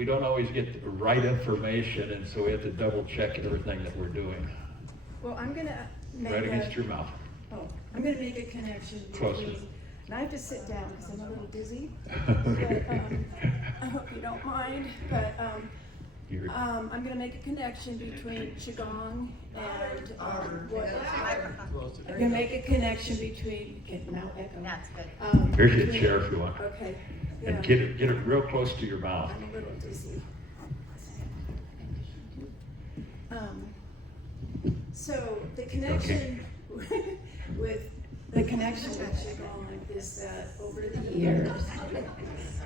we don't always get the right information, and so we have to double check everything that we're doing. Well, I'm going to make Right against your mouth. I'm going to make a connection Closer. between, and I have to sit down because I'm a little dizzy, but I hope you don't mind, but I'm going to make a connection between Qigong and I'm going to make a connection between, okay, now echo. That's good. Here's your chair if you want. Okay. And Yeah. get it real close to your mouth. I'm a little dizzy. So the connection with Qigong is that over the years,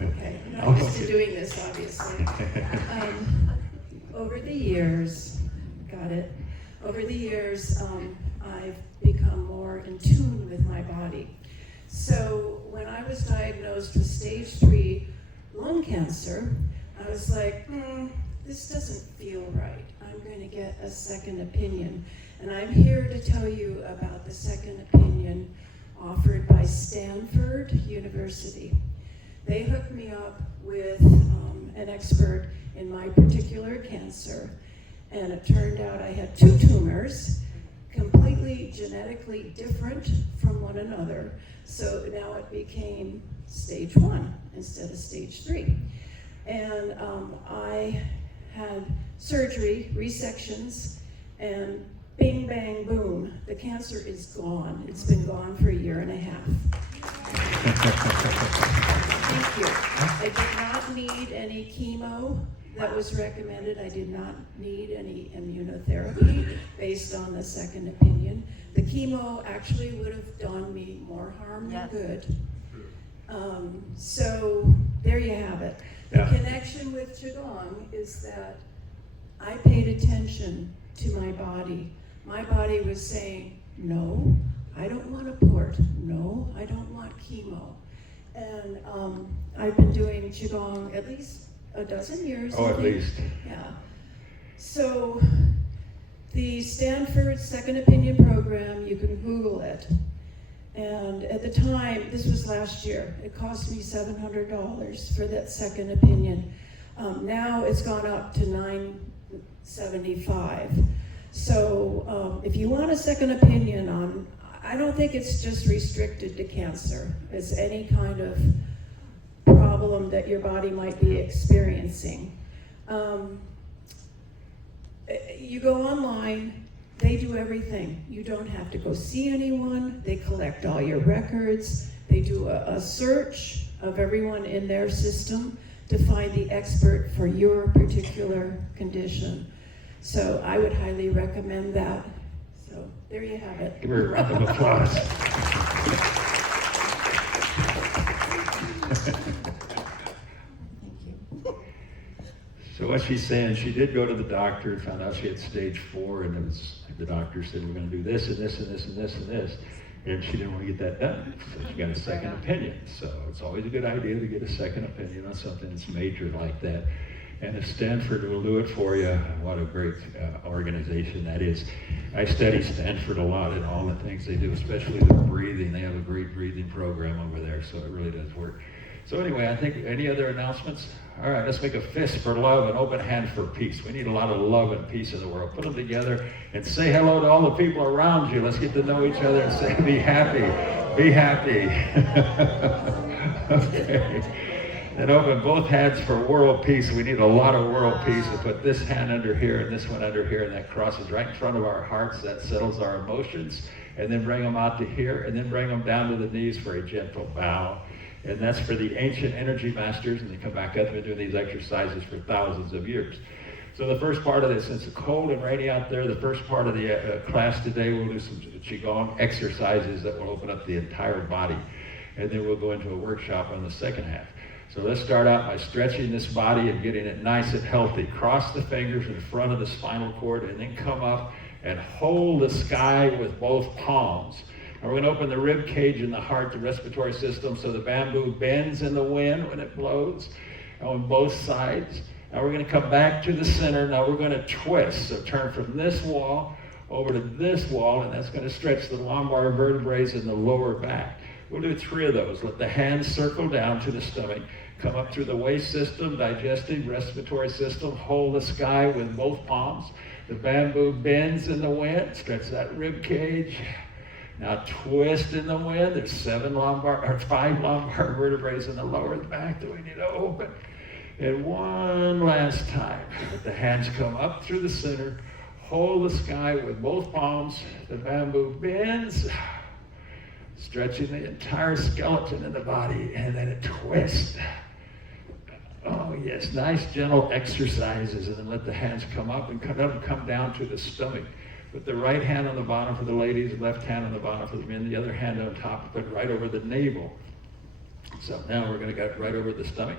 okay, I'm not used to doing this obviously. Over the years, I've become more in tune with my body. So when I was diagnosed with stage 3 lung cancer, I was like, this doesn't feel right. I'm going to get a second opinion. And I'm here to tell you about the second opinion offered by Stanford University. They hooked me up with an expert in my particular cancer, and it turned out I had 2 tumors, completely genetically different from one another. So now it became stage 1 instead of stage 3. And I had surgery, resections, and bing, bang, boom, the cancer is gone. It's been gone for 1.5 years. Thank you. I did not need any chemo that was recommended. I did not need any immunotherapy based on the second opinion. The chemo actually would have done me more harm than good. So there you have it. The connection with Qigong is that I paid attention to my body. My body was saying, no, I don't want a port. No, I don't want chemo. And I've been doing Qigong at least a dozen years. Oh, at least. Yeah. So the Stanford Second Opinion Program, you can Google it. And at the time, this was last year, it cost me $700 for that second opinion. Now it's gone up to $975. So if you want a second opinion on, I don't think it's just restricted to cancer. It's any kind of problem that your body might be experiencing. You go online, they do everything. You don't have to go see anyone. They collect all your records. They do a search of everyone in their system to find the expert for your particular condition. So I would highly recommend that. So there you have it. Give her a round of applause. Thank you. So what she's saying, she did go to the doctor and found out she had stage 4, and the doctor said, we're going to do this and this and this and this and this. And she didn't want to get that done, so she got a second opinion. So it's always a good idea to get a second opinion on something that's major like that. And if Stanford will do it for you, what a great organization that is. I study Stanford a lot and all the things they do, especially the breathing. They have a great breathing program over there, so it really does work. So anyway, I think, any other announcements? All right, let's make a fist for love and open hand for peace. We need a lot of love and peace in the world. Put them together and say hello to all the people around you. Let's get to know each other and say, be happy, be happy. Okay. And open both hands for world peace. We need a lot of world peace. We'll put this hand under here and this one under here, and that crosses right in front of our hearts. That settles our emotions. And then bring them out to here, and then bring them down to the knees for a gentle bow. And that's for the ancient energy masters, and they come back up and do these exercises for thousands of years. So the first part of this, since it's cold and rainy out there, the first part of the class today, we'll do some Qigong exercises that will open up the entire body. And then we'll go into a workshop on the second half. So let's start out by stretching this body and getting it nice and healthy. Cross the fingers in front of the spinal cord, and then come up and hold the sky with both palms. And we're going to open the rib cage and the heart, the respiratory system, so the bamboo bends in the wind when it blows on both sides. Now we're going to come back to the center. Now we're going to twist. So turn from this wall over to this wall, and that's going to stretch the lumbar vertebrae in the lower back. We'll do 3 of those. Let the hands circle down to the stomach. Come up through the waist system, digestive, respiratory system. Hold the sky with both palms. The bamboo bends in the wind. Stretch that rib cage. Now twist in the wind. There's 5 lumbar vertebrae in the lower back that we need to open. And one last time, let the hands come up through the center. Hold the sky with both palms. The bamboo bends, stretching the entire skeleton in the body, and then it twists. Oh yes, nice gentle exercises, and then let the hands come up and let them come down to the stomach. Put the right hand on the bottom for the ladies, left hand on the bottom for the men, the other hand on top, put right over the navel. So now we're going to get right over the stomach.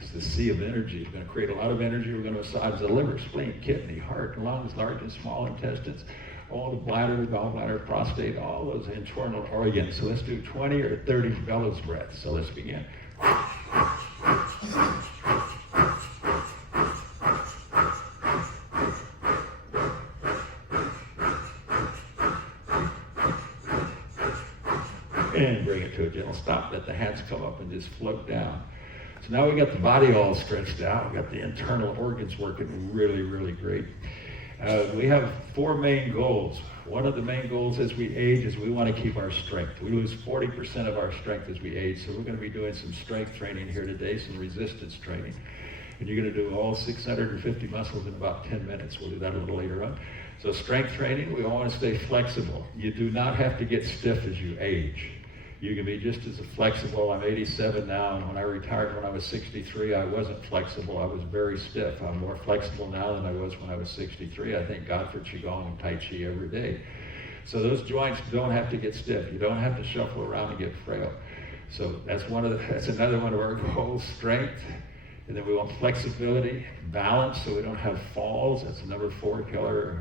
It's the sea of energy. It's going to create a lot of energy. We're going to massage the liver, spleen, kidney, heart, lungs, large and small intestines, all the bladder, gallbladder, prostate, all those internal organs. So let's do 20 or 30 bellows breaths. So let's begin. And bring it to a gentle stop. Let the hands come up and just float down. So now we got the body all stretched out. We got the internal organs working really, really great. We have 4 main goals. One of the main goals as we age is we want to keep our strength. We lose 40% of our strength as we age, so we're going to be doing some strength training here today, some resistance training. And you're going to do all 650 muscles in about 10 minutes. We'll do that a little later on. So strength training, we all want to stay flexible. You do not have to get stiff as you age. You can be just as flexible. I'm 87 now, and when I retired when I was 63, I wasn't flexible. I was very stiff. I'm more flexible now than I was when I was 63. I thank God for Qigong and Tai Chi every day. So those joints don't have to get stiff. You don't have to shuffle around and get frail. So that's another one of our goals, strength. And then we want flexibility, balance, so we don't have falls. That's the number 4 killer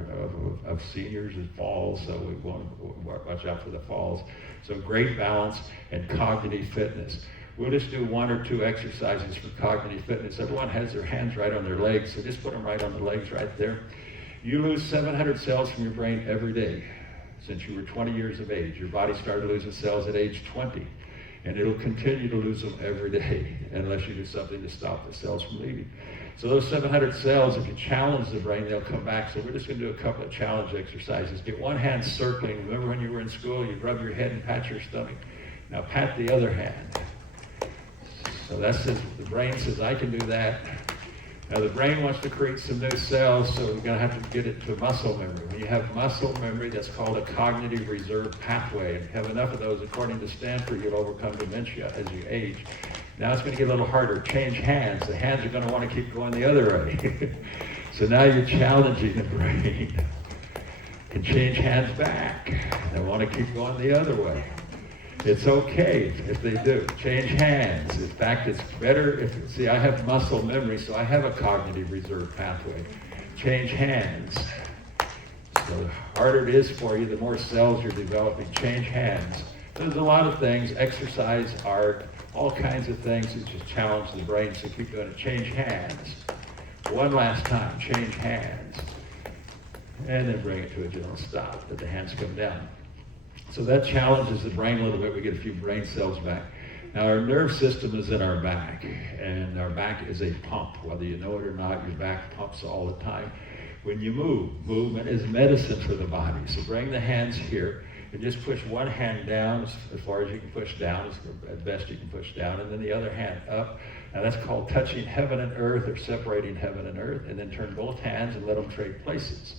of seniors is falls, so we want to watch out for the falls. So great balance and cognitive fitness. We'll just do 1 or 2 exercises for cognitive fitness. Everyone has their hands right on their legs, so just put them right on the legs right there. You lose 700 cells from your brain every day since you were 20 years of age. Your body started losing cells at age 20. And it'll continue to lose them every day unless you do something to stop the cells from leaving. So those 700 cells, if you challenge the brain, they'll come back. So we're just going to do a couple of challenge exercises. Get one hand circling. Remember when you were in school, you'd rub your head and pat your stomach. Now pat the other hand. So that says, the brain says, I can do that. Now the brain wants to create some new cells, so we're going to have to get it to muscle memory. When you have muscle memory, that's called a cognitive reserve pathway. And if you have enough of those, according to Stanford, you'll overcome dementia as you age. Now it's going to get a little harder. Change hands. The hands are going to want to keep going the other way. So now you're challenging the brain. And change hands back. They want to keep going the other way. It's okay if they do. Change hands. In fact, it's better if, see, I have muscle memory, so I have a cognitive reserve pathway. Change hands. So the harder it is for you, the more cells you're developing. Change hands. There's a lot of things, exercise, art, all kinds of things that just challenge the brain, so keep doing it. Change hands. One last time, change hands. And then bring it to a gentle stop. Let the hands come down. So that challenges the brain a little bit. We get a few brain cells back. Now our nerve system is in our back, and our back is a pump. Whether you know it or not, your back pumps all the time. When you move, movement is medicine for the body. So bring the hands here, and just push one hand down as far as you can push down, as best you can push down, and then the other hand up. Now that's called touching heaven and earth, or separating heaven and earth, and then turn both hands and let them trade places.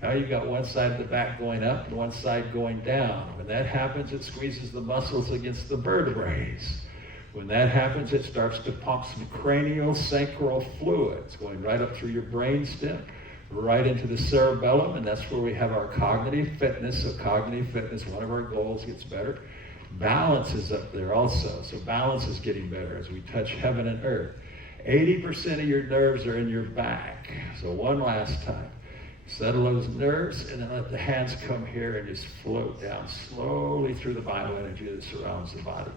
Now you've got one side of the back going up and one side going down. When that happens, it squeezes the muscles against the vertebrae. When that happens, it starts to pump some cranial sacral fluids going right up through your brain stem, right into the cerebellum, and that's where we have our cognitive fitness. So cognitive fitness, one of our goals, gets better. Balance is up there also. So balance is getting better as we touch heaven and earth. 80% of your nerves are in your back. So one last time. Settle those nerves, and then let the hands come here and just float down slowly through the bioenergy that surrounds the body.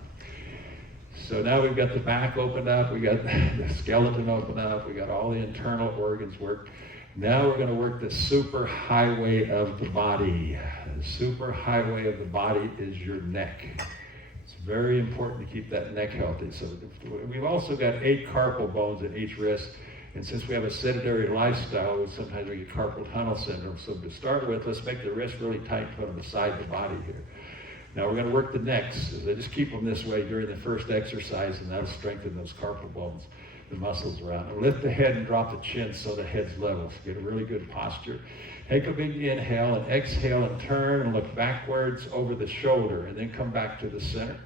So now we've got the back opened up, we got the skeleton opened up, we got all the internal organs worked. Now we're going to work the super highway of the body. The super highway of the body is your neck. It's very important to keep that neck healthy. So we've also got 8 carpal bones in each wrist. And since we have a sedentary lifestyle, sometimes we get carpal tunnel syndrome. So to start with, let's make the wrist really tight and put them beside the body here. Now we're going to work the necks. So just keep them this way during the first exercise, and that'll strengthen those carpal bones, the muscles around. And lift the head and drop the chin so the head's level. So get a really good posture. Take a big inhale and exhale and turn and look backwards over the shoulder, and then come back to the center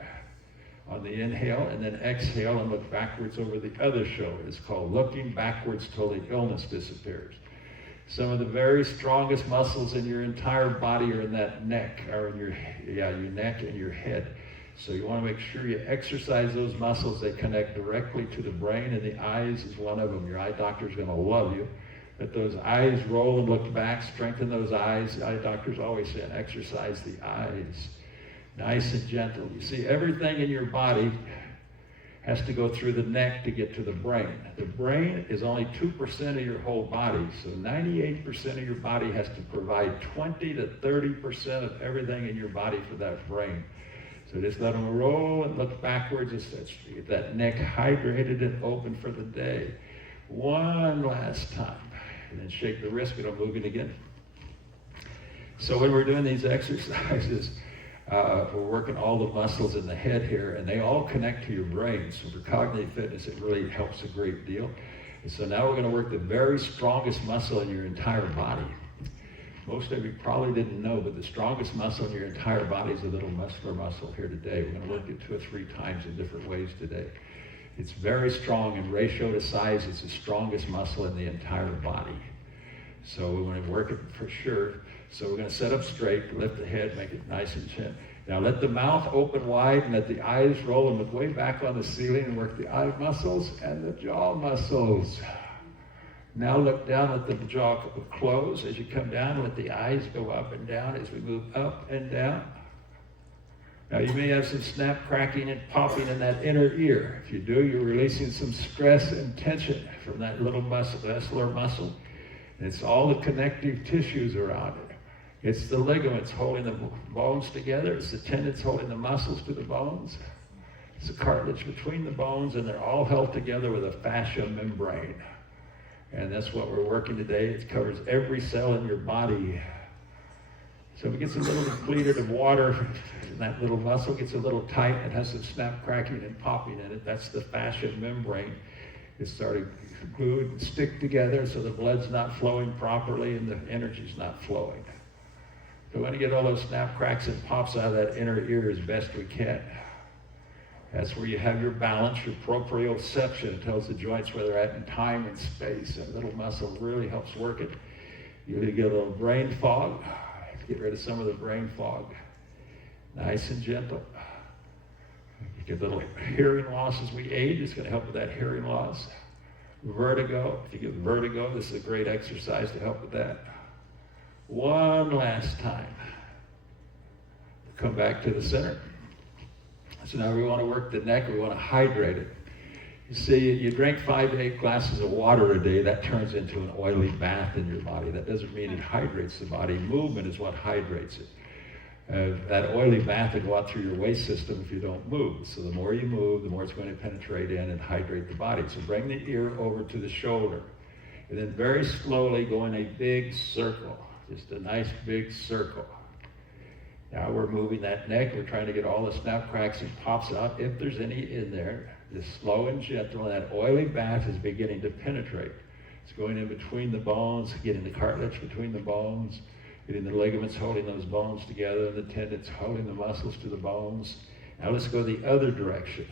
on the inhale, and then exhale and look backwards over the other shoulder. It's called looking backwards till the illness disappears. Some of the very strongest muscles in your entire body are in that neck, or in your neck and your head. So you want to make sure you exercise those muscles. They connect directly to the brain, and the eyes is one of them. Your eye doctor is going to love you. Let those eyes roll and look back. Strengthen those eyes. Eye doctors always say, exercise the eyes. Nice and gentle. You see, everything in your body has to go through the neck to get to the brain. The brain is only 2% of your whole body, so 98% of your body has to provide 20 to 30% of everything in your body for that brain. So just let them roll and look backwards. Just get that neck hydrated and open for the day. One last time. And then shake the wrist, it'll move it again. So when we're doing these exercises, we're working all the muscles in the head here, and they all connect to your brain. So for cognitive fitness, it really helps a great deal. And so now we're going to work the very strongest muscle in your entire body. Most of you probably didn't know, but the strongest muscle in your entire body is the little muscular muscle here today. We're going to work it 2 or 3 times in different ways today. It's very strong in ratio to size. It's the strongest muscle in the entire body. So we want to work it for sure. So we're going to sit up straight, lift the head, make it nice and chin. Now let the mouth open wide and let the eyes roll and look way back on the ceiling and work the eye muscles and the jaw muscles. Now look down, let the jaw close. As you come down, let the eyes go up and down as we move up and down. Now you may have some snap, cracking, and popping in that inner ear. If you do, you're releasing some stress and tension from that little muscle, muscular muscle. And it's all the connective tissues around it. It's the ligaments holding the bones together. It's the tendons holding the muscles to the bones. It's the cartilage between the bones, and they're all held together with a fascia membrane. And that's what we're working today. It covers every cell in your body. So if it gets a little depleted of water, and that little muscle gets a little tight and has some snap, cracking, and popping in it, that's the fascia membrane. It's starting to glue and stick together so the blood's not flowing properly and the energy's not flowing. So we want to get all those snap, cracks, and pops out of that inner ear as best we can. That's where you have your balance, your proprioception. It tells the joints where they're at in time and space. That little muscle really helps work it. You get a little brain fog. Get rid of some of the brain fog. Nice and gentle. You get little hearing loss as we age. It's going to help with that hearing loss. Vertigo. If you get vertigo, this is a great exercise to help with that. One last time. Come back to the center. So now we want to work the neck. We want to hydrate it. You see, you drink 5 to 8 glasses of water a day, that turns into an oily bath in your body. That doesn't mean it hydrates the body. Movement is what hydrates it. That oily bath will go out through your waste system if you don't move. So the more you move, the more it's going to penetrate in and hydrate the body. So bring the ear over to the shoulder. And then very slowly go in a big circle. Just a nice big circle. Now we're moving that neck. We're trying to get all the snap, cracks, and pops out, if there's any in there. Just slow and gentle, and that oily bath is beginning to penetrate. It's going in between the bones, getting the cartilage between the bones, getting the ligaments holding those bones together, and the tendons holding the muscles to the bones. Now let's go the other direction.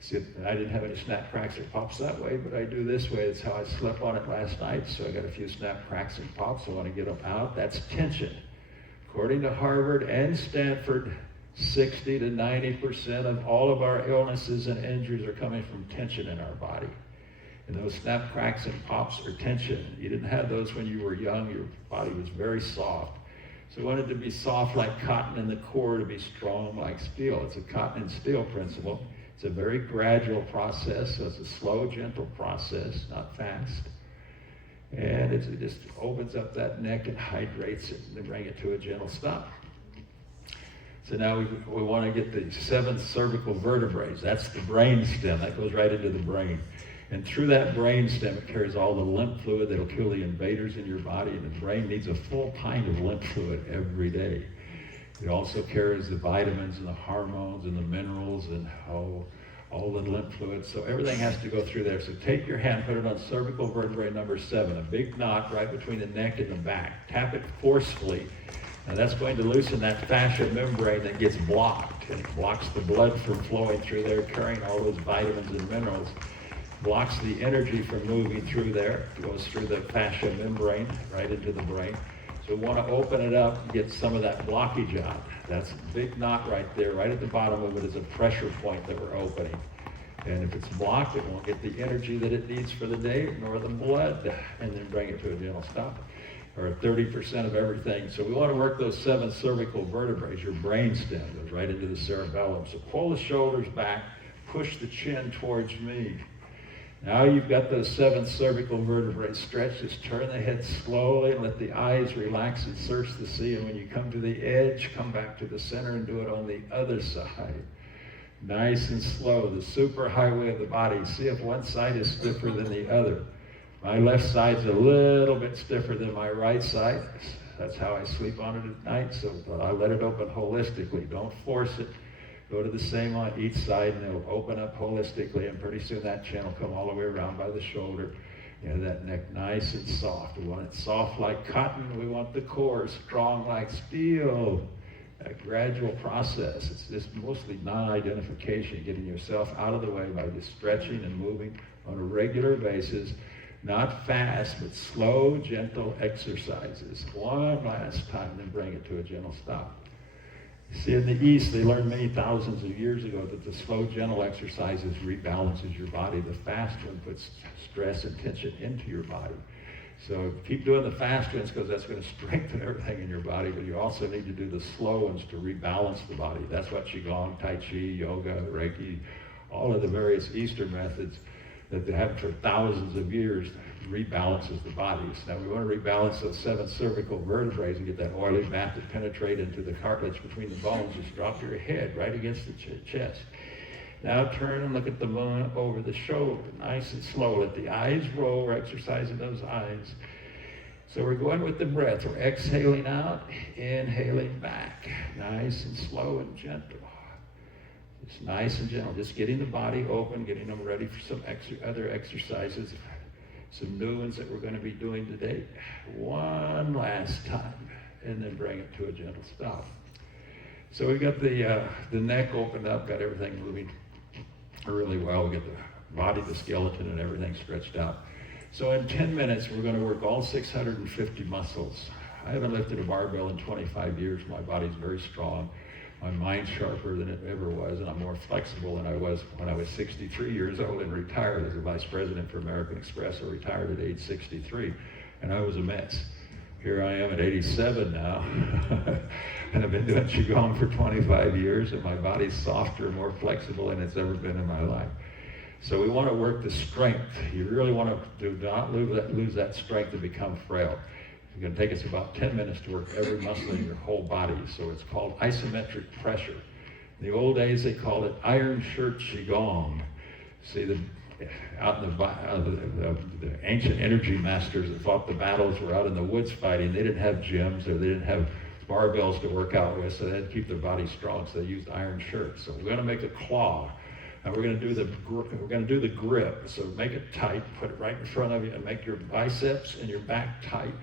See, I didn't have any snap, cracks, or pops that way, but I do this way. That's how I slept on it last night, so I got a few snap, cracks, and pops. I want to get them out. That's tension. According to Harvard and Stanford, 60 to 90% of all of our illnesses and injuries are coming from tension in our body. And those snap, cracks, and pops are tension. You didn't have those when you were young. Your body was very soft. So I want it to be soft like cotton and the core to be strong like steel. It's a cotton and steel principle. It's a very gradual process, so it's a slow, gentle process, not fast. And it just opens up that neck and hydrates it and then bring it to a gentle stop. So now we want to get the 7 cervical vertebrae. That's the brain stem. That goes right into the brain. And through that brain stem, it carries all the lymph fluid that'll kill the invaders in your body. And the brain needs a full pint of lymph fluid every day. It also carries the vitamins and the hormones and the minerals and all the lymph fluids. So everything has to go through there. So take your hand, put it on cervical vertebrae number 7, a big knot right between the neck and the back. Tap it forcefully. Now that's going to loosen that fascia membrane that gets blocked. And it blocks the blood from flowing through there, carrying all those vitamins and minerals. Blocks the energy from moving through there. It goes through the fascia membrane right into the brain. So we want to open it up and get some of that blockage out. That's a big knot right there. Right at the bottom of it is a pressure point that we're opening. And if it's blocked, it won't get the energy that it needs for the day, nor the blood, and then bring it to a gentle stop, or 30% of everything. So we want to work those 7 cervical vertebrae. Your brain stem goes right into the cerebellum. So pull the shoulders back, push the chin towards me. Now you've got those 7 cervical vertebrae stretched. Just turn the head slowly and let the eyes relax and search the sea. And when you come to the edge, come back to the center and do it on the other side. Nice and slow, the super highway of the body. See if one side is stiffer than the other. My left side's a little bit stiffer than my right side. That's how I sleep on it at night. So I let it open holistically. Don't force it. Go to the same on each side, and it'll open up holistically, and pretty soon that chin will come all the way around by the shoulder. You know, that neck nice and soft. We want it soft like cotton. We want the core strong like steel. A gradual process. It's just mostly non-identification, getting yourself out of the way by just stretching and moving on a regular basis. Not fast, but slow, gentle exercises. One last time, then bring it to a gentle stop. See, in the East, they learned many thousands of years ago that the slow, gentle exercises rebalances your body. The fast one puts stress and tension into your body. So keep doing the fast ones because that's going to strengthen everything in your body, but you also need to do the slow ones to rebalance the body. That's what Qigong, Tai Chi, Yoga, Reiki, all of the various Eastern methods that they have for thousands of years rebalances the bodies. Now we want to rebalance those 7 cervical vertebrae and get that oily mat to penetrate into the cartilage between the bones. Just drop your head right against the chest. Now turn and look at the moon over the shoulder, nice and slow. Let the eyes roll. We're exercising those eyes. So we're going with the breath. We're exhaling out, inhaling back. Nice and slow and gentle. Just nice and gentle. Just getting the body open, getting them ready for some other exercises. Some new ones that we're going to be doing today. One last time, and then bring it to a gentle stop. So we got the neck opened up, got everything moving really well. We got the body, the skeleton, and everything stretched out. So in 10 minutes, we're going to work all 650 muscles. I haven't lifted a barbell in 25 years. My body's very strong. My mind's sharper than it ever was, and I'm more flexible than I was when I was 63 years old and retired as a vice president for American Express. I retired at age 63, and I was a mess. Here I am at 87 now, and I've been doing Qigong for 25 years, and my body's softer and more flexible than it's ever been in my life. So we want to work the strength. You really want to do not lose that strength and become frail. It's going to take us about 10 minutes to work every muscle in your whole body. So it's called isometric pressure. In the old days, they called it iron shirt Qigong. See, the ancient energy masters that fought the battles were out in the woods fighting. They didn't have gyms, or they didn't have barbells to work out with, so they had to keep their body strong, so they used iron shirts. So we're going to make a claw. And we're going to do the grip. So make it tight, put it right in front of you, and make your biceps and your back tight.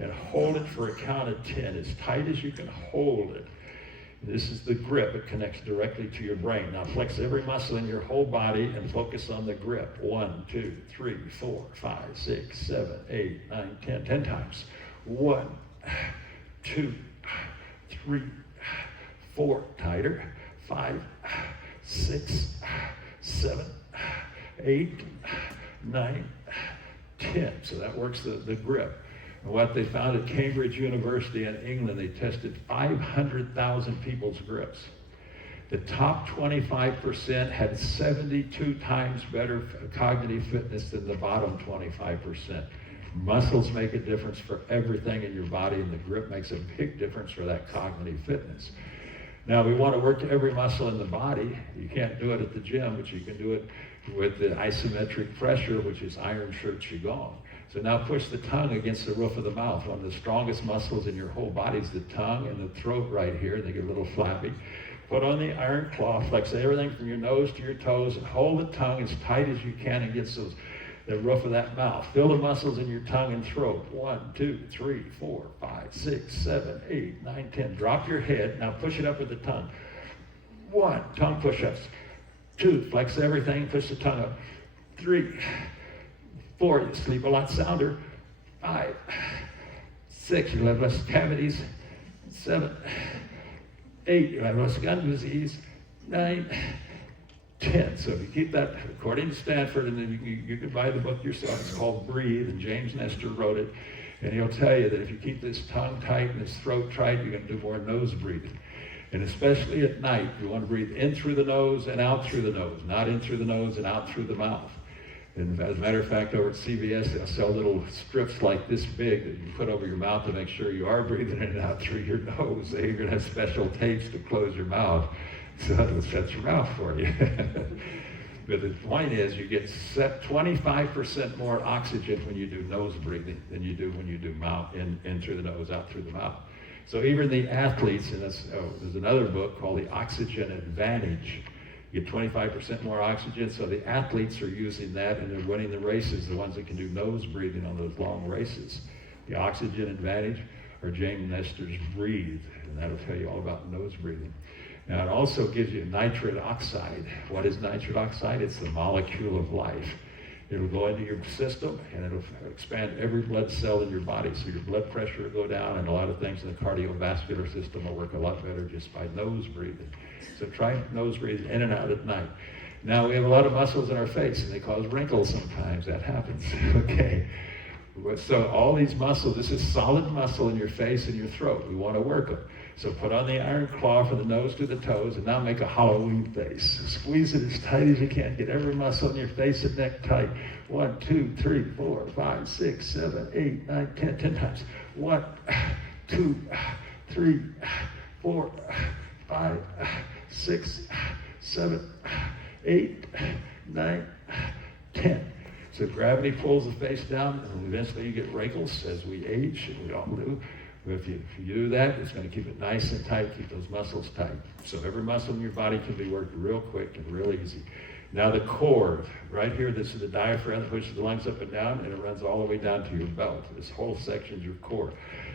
And hold it for a count of 10, as tight as you can hold it. This is the grip. It connects directly to your brain. Now flex every muscle in your whole body and focus on the grip. 1, 2, 3, 4, 5, 6, 7, 8, 9, 10. 10 times. 1, 2, 3, 4. Tighter. 5, 6, 7, 8, 9, 10. So that works the grip. And what they found at Cambridge University in England, they tested 500,000 people's grips. The top 25% had 72 times better cognitive fitness than the bottom 25%. Muscles make a difference for everything in your body, and the grip makes a big difference for that cognitive fitness. Now we want to work every muscle in the body. You can't do it at the gym, but you can do it with the isometric pressure, which is iron shirt Qigong. So now push the tongue against the roof of the mouth. One of the strongest muscles in your whole body is the tongue and the throat right here. They get a little flabby. Put on the iron claw, flex everything from your nose to your toes, and hold the tongue as tight as you can against the roof of that mouth. Feel the muscles in your tongue and throat. 1, 2, 3, 4, 5, 6, 7, 8, 9, 10. Drop your head. Now push it up with the tongue. 1, tongue push-ups. 2, flex everything, push the tongue up. 3, 4, you sleep a lot sounder. 5, 6, you'll have less cavities. 7, 8, you'll have less gun disease. 9, 10. So if you keep that, according to Stanford, and then you can buy the book yourself. It's called Breathe, and James Nestor wrote it. And he'll tell you that if you keep this tongue tight and this throat tight, you're going to do more nose breathing. And especially at night, you want to breathe in through the nose and out through the nose, not in through the nose and out through the mouth. And as a matter of fact, over at CVS, they'll sell little strips like this big that you put over your mouth to make sure you are breathing in and out through your nose. You're going to have special tapes to close your mouth, so that'll shut your mouth for you. But the point is, you get 25% more oxygen when you do nose breathing than you do when you do mouth in through the nose, out through the mouth. So even the athletes, and there's another book called The Oxygen Advantage. You get 25% more oxygen, so the athletes are using that and they're winning the races, the ones that can do nose breathing on those long races. The Oxygen Advantage, or James Nestor's Breathe, and that'll tell you all about nose breathing. Now it also gives you nitric oxide. What is nitric oxide? It's the molecule of life. It'll go into your system and it'll expand every blood cell in your body, so your blood pressure will go down and a lot of things in the cardiovascular system will work a lot better just by nose breathing. So try nose breathing in and out at night. Now we have a lot of muscles in our face and they cause wrinkles sometimes. That happens, okay? So all these muscles, this is solid muscle in your face and your throat. We want to work them. So put on the iron claw from the nose to the toes and now make a Halloween face. Squeeze it as tight as you can. Get every muscle in your face and neck tight. 1, 2, 3, 4, 5, 6, 7, 8, 9, 10. 10 times. 1, 2, 3, 4, 5, 6, 7, 8, 9, 10. So gravity pulls the face down and eventually you get wrinkles as we age, and we all do. If you do that, it's going to keep it nice and tight, keep those muscles tight. So every muscle in your body can be worked real quick and real easy. Now the core, right here, this is the diaphragm that pushes the lungs up and down, and it runs all the way down to your belt. This whole section is your core.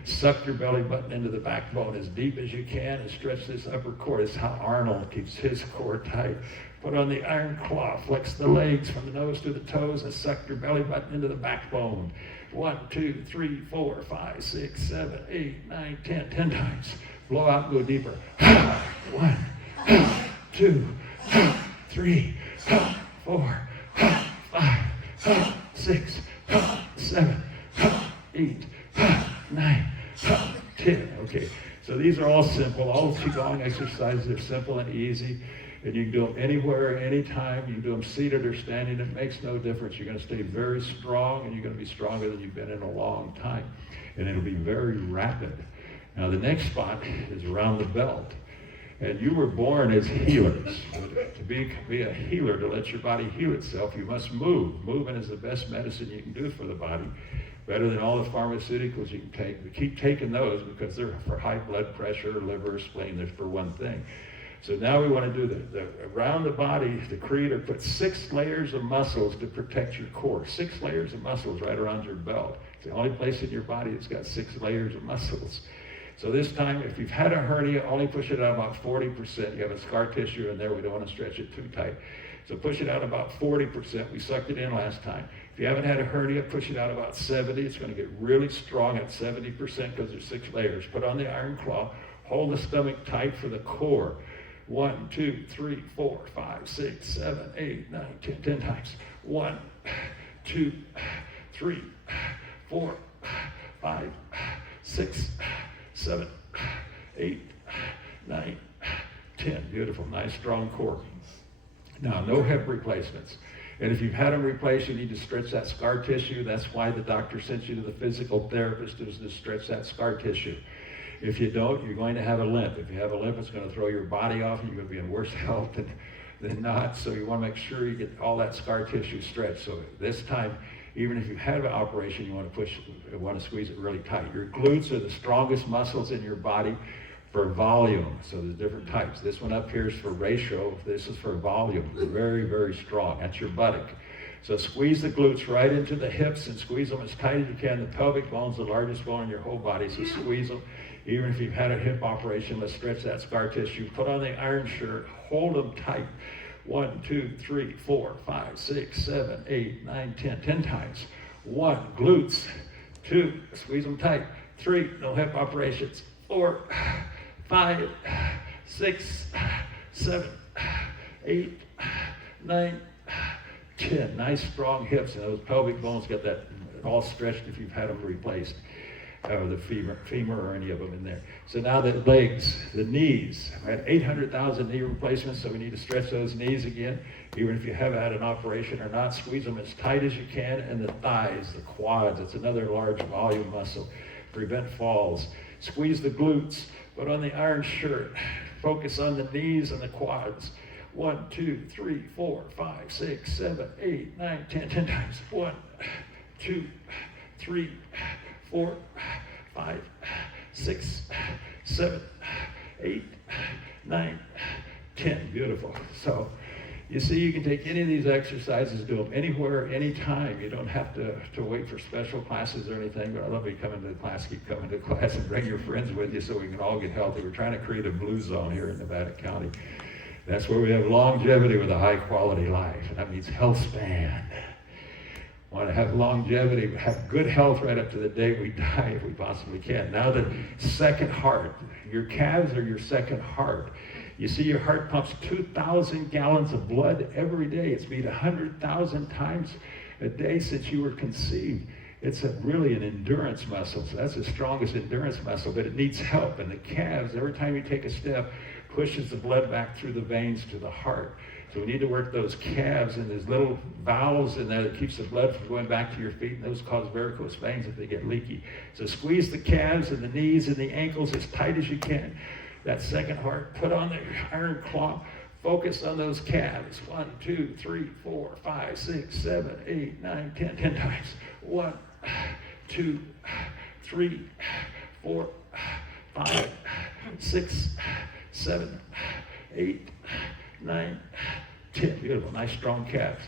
Suck your belly button into the backbone as deep as you can and stretch this upper core. This is how Arnold keeps his core tight. Put on the iron claw, flex the legs from the nose to the toes, and suck your belly button into the backbone. 1, 2, 3, 4, 5, 6, 7, 8, 9, 10. 10 times. Blow out and go deeper. 1, 2, 3, 4, 5, 6, 7, 8, 9, 10. Okay, so these are all simple. All Qigong exercises are simple and easy. And you can do them anywhere, anytime. You can do them seated or standing. It makes no difference. You're going to stay very strong, and you're going to be stronger than you've been in a long time. And it'll be very rapid. Now, the next spot is around the belt. And you were born as healers. To be a healer, to let your body heal itself, you must move. Movement is the best medicine you can do for the body. Better than all the pharmaceuticals you can take. We keep taking those because they're for high blood pressure, liver, spleen. They're for one thing. So now we want to do around the body, the Creator put 6 layers of muscles to protect your core. 6 layers of muscles right around your belt. It's the only place in your body that's got 6 layers of muscles. So this time, if you've had a hernia, only push it out about 40%. You have a scar tissue in there. We don't want to stretch it too tight. So push it out about 40%. We sucked it in last time. If you haven't had a hernia, push it out about 70. It's going to get really strong at 70% because there's 6 layers. Put on the iron claw. Hold the stomach tight for the core. 1, 2, 3, 4, 5, 6, 7, 8, 9, 10. 10 times. 1, 2, 3, 4, 5, 6, 7, 8, 9, 10. Beautiful, nice, strong core. Now, no hip replacements. And if you've had them replaced, you need to stretch that scar tissue. That's why the doctor sent you to the physical therapist, is to stretch that scar tissue. If you don't, you're going to have a limp. If you have a limp, it's going to throw your body off and you're going to be in worse health than not. So you want to make sure you get all that scar tissue stretched. So this time, even if you have an operation, you want to squeeze it really tight. Your glutes are the strongest muscles in your body for volume. So there's different types. This one up here is for ratio. This is for volume. Very, very strong. That's your buttock. So squeeze the glutes right into the hips and squeeze them as tight as you can. The pelvic bone's the largest bone in your whole body, so squeeze them. Even if you've had a hip operation, let's stretch that scar tissue. Put on the iron shirt. Hold them tight. 1, 2, 3, 4, 5, 6, 7, 8, 9, 10. 10 times. 1, glutes. 2, squeeze them tight. 3, no hip operations. 4, 5, 6, 7, 8, 9, 10. Nice strong hips, and those pelvic bones get that all stretched if you've had them replaced. The femur or any of them in there. So now the legs, the knees. I had 800,000 knee replacements, so we need to stretch those knees again. Even if you have had an operation or not, squeeze them as tight as you can. And the thighs, the quads, it's another large volume muscle. Prevent falls. Squeeze the glutes. Put on the iron shirt. Focus on the knees and the quads. 1, 2, 3, 4, 5, 6, 7, 8, 9, 10. 10 times. 1, 2, 3, 4, 5, 6, 7, 8, 9, 10. Beautiful. So you see, you can take any of these exercises, do them anywhere, anytime. You don't have to wait for special classes or anything. But I love you coming to the class, keep coming to class, and bring your friends with you so we can all get healthy. We're trying to create a blue zone here in Nevada County. That's where we have longevity with a high quality life. And that means HealthSpan. Want to have longevity, have good health right up to the day we die if we possibly can. Now the second heart. Your calves are your second heart. You see, your heart pumps 2,000 gallons of blood every day. It's beat 100,000 times a day since you were conceived. It's really an endurance muscle. So that's the strongest endurance muscle, but it needs help. And the calves, every time you take a step, pushes the blood back through the veins to the heart. So we need to work those calves, and there's little valves in there that keeps the blood from going back to your feet, and those cause varicose veins if they get leaky. So squeeze the calves and the knees and the ankles as tight as you can. That second heart, put on the iron claw, focus on those calves. 1, 2, 3, 4, 5, 6, 7, 8, 9, 10. 10 times. 1, 2, 3, 4, 5, 6, 7, 8, 9, 10. Beautiful, nice strong calves.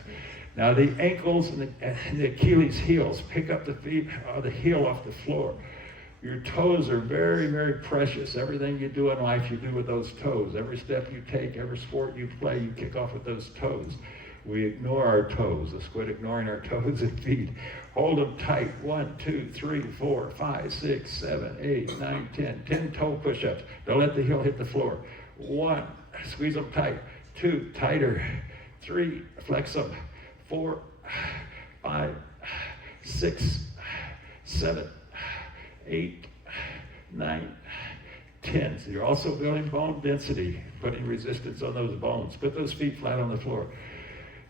Now the ankles and the Achilles heels, pick up the feet or the heel off the floor. Your toes are very, very precious. Everything you do in life, you do with those toes. Every step you take, every sport you play, you kick off with those toes. We ignore our toes. Let's quit ignoring our toes and feet. Hold them tight. 1, 2, 3, 4, 5, 6, 7, 8, 9, 10. 10 toe push-ups. Don't let the heel hit the floor. 1, squeeze them tight. 2, tighter. 3, flex them. 4, 5, 6, 7, 8, 9, 10. So you're also building bone density, putting resistance on those bones. Put those feet flat on the floor.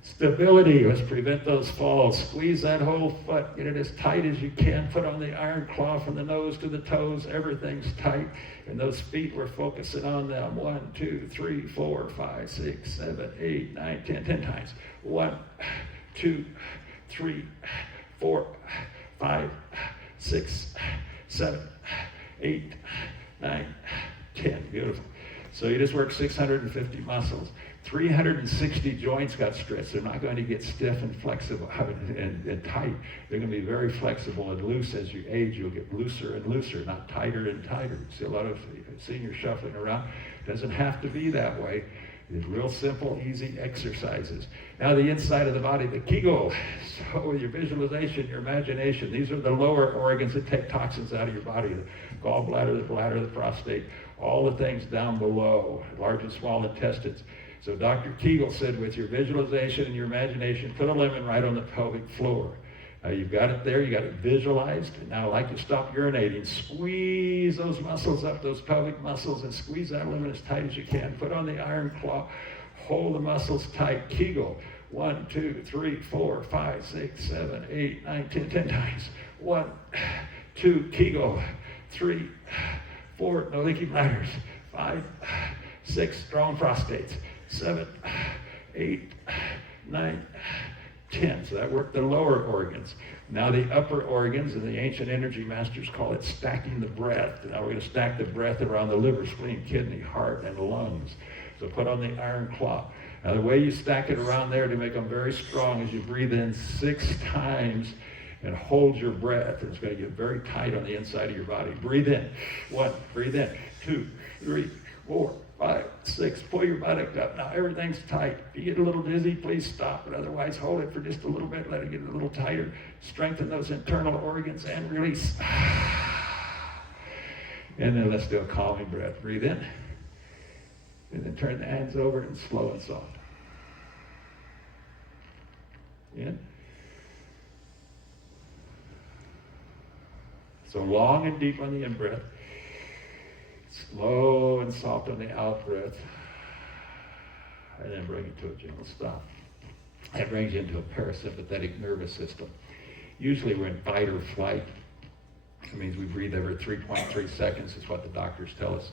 Stability, let's prevent those falls. Squeeze that whole foot, get it as tight as you can. Put on the iron claw from the nose to the toes. Everything's tight. And those feet, we're focusing on them. 1, 2, 3, 4, 5, 6, 7, 8, 9, 10. 10 times. 1, 2, 3, 4, 5, 6, 7, 8, 9, 10. Beautiful. So you just work 650 muscles. 360 joints got stretched. They're not going to get stiff and flexible and tight. They're going to be very flexible and loose. As you age, you'll get looser and looser, not tighter and tighter. See a lot of seniors shuffling around. It doesn't have to be that way. It's real simple, easy exercises. Now the inside of the body, the Qigong. So your visualization, your imagination, these are the lower organs that take toxins out of your body. The gallbladder, the bladder, the prostate, all the things down below, large and small intestines. So Dr. Kegel said, with your visualization and your imagination, put a lemon right on the pelvic floor. Now you've got it there, you got it visualized. And now I'd like to stop urinating. Squeeze those muscles up, those pelvic muscles, and squeeze that lemon as tight as you can. Put on the iron claw, hold the muscles tight. Kegel. 1, 2, 3, 4, 5, 6, 7, 8, 9, 10. 10 times. 1, 2, Kegel. 3, 4, no leaky bladders. 5, 6, strong prostates. 7, 8, 9, 10. So that worked the lower organs. Now the upper organs, and the ancient energy masters call it stacking the breath. Now we're going to stack the breath around the liver, spleen, kidney, heart, and lungs. So put on the iron claw. Now the way you stack it around there to make them very strong is you breathe in 6 times and hold your breath. It's going to get very tight on the inside of your body. Breathe in. 1, breathe in. 2, 3, 4, 5, 6. Pull your buttock up. Now everything's tight. If you get a little dizzy, please stop. But otherwise, hold it for just a little bit. Let it get a little tighter. Strengthen those internal organs and release. And then let's do a calming breath. Breathe in. And then turn the hands over and slow and soft. In. So long and deep on the in-breath. Slow and soft on the out-breath. And then bring it to a gentle stop. That brings you into a parasympathetic nervous system. Usually we're in fight or flight. It means we breathe every 3.3 seconds is what the doctors tell us.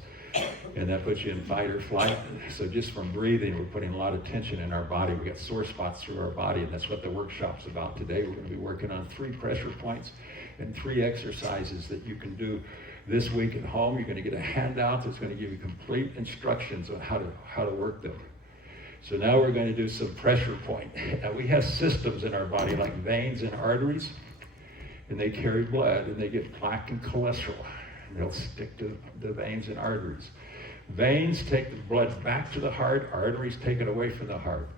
And that puts you in fight or flight. So just from breathing, we're putting a lot of tension in our body. We got sore spots through our body, and that's what the workshop's about today. We're going to be working on 3 pressure points and 3 exercises that you can do this week at home. You're going to get a handout that's going to give you complete instructions on how to work them. So now we're going to do some pressure point. Now we have systems in our body like veins and arteries, and they carry blood, and they get plaque and cholesterol. They'll stick to the veins and arteries. Veins take the blood back to the heart. Arteries take it away from the heart.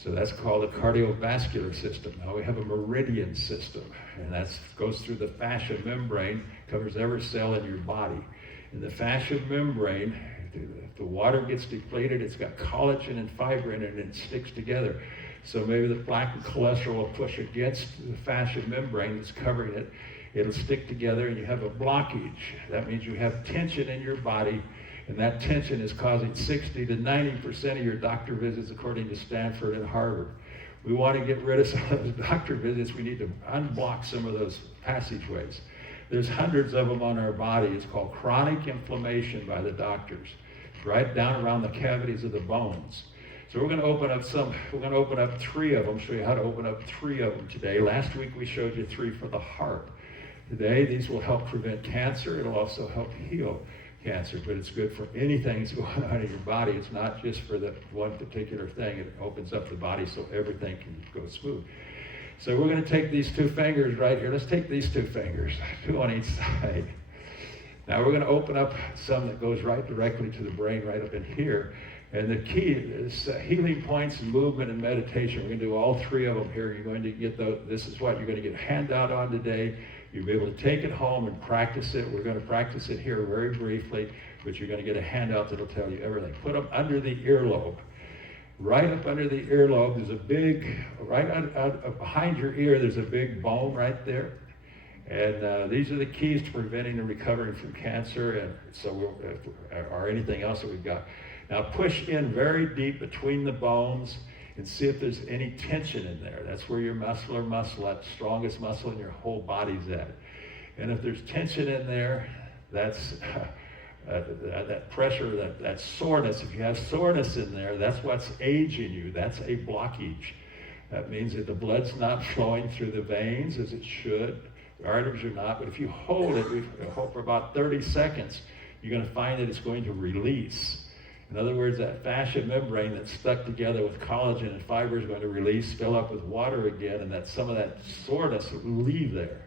So that's called the cardiovascular system. Now we have a meridian system, and that goes through the fascia membrane, covers every cell in your body. In the fascia membrane, if the water gets depleted, it's got collagen and fiber in it, and it sticks together. So maybe the plaque and cholesterol will push against the fascia membrane that's covering it. It'll stick together, and you have a blockage. That means you have tension in your body, and that tension is causing 60 to 90% of your doctor visits, according to Stanford and Harvard. We want to get rid of some of those doctor visits. We need to unblock some of those passageways. There's hundreds of them on our body. It's called chronic inflammation by the doctors. It's right down around the cavities of the bones. So we're going to open up 3 of them, show you how to open up 3 of them today. Last week we showed you 3 for the heart. Today, these will help prevent cancer. It'll also help heal cancer, but it's good for anything that's going on in your body. It's not just for the one particular thing. It opens up the body so everything can go smooth. So we're going to take these 2 fingers right here. Let's take these 2 fingers, 2 on each side. Now we're going to open up some that goes right directly to the brain, right up in here. And the key is healing points and movement and meditation. We're going to do all 3 of them here. You're going to get this is what you're going to get a handout on today. You'll be able to take it home and practice it. We're going to practice it here very briefly, but you're going to get a handout that'll tell you everything. Put them under the earlobe. Right up under the earlobe, there's a big, behind your ear, there's a big bone right there. And these are the keys to preventing and recovering from cancer or anything else that we've got. Now push in very deep between the bones and see if there's any tension in there. That's where your muscle, that strongest muscle in your whole body's at. And if there's tension in there, that's that pressure, that soreness. If you have soreness in there, that's what's aging you. That's a blockage. That means that the blood's not flowing through the veins as it should. The arteries are not, but if you hold it for about 30 seconds, you're going to find that it's going to release. In other words, that fascia membrane that's stuck together with collagen and fiber is going to release, fill up with water again, and that some of that soreness will leave there.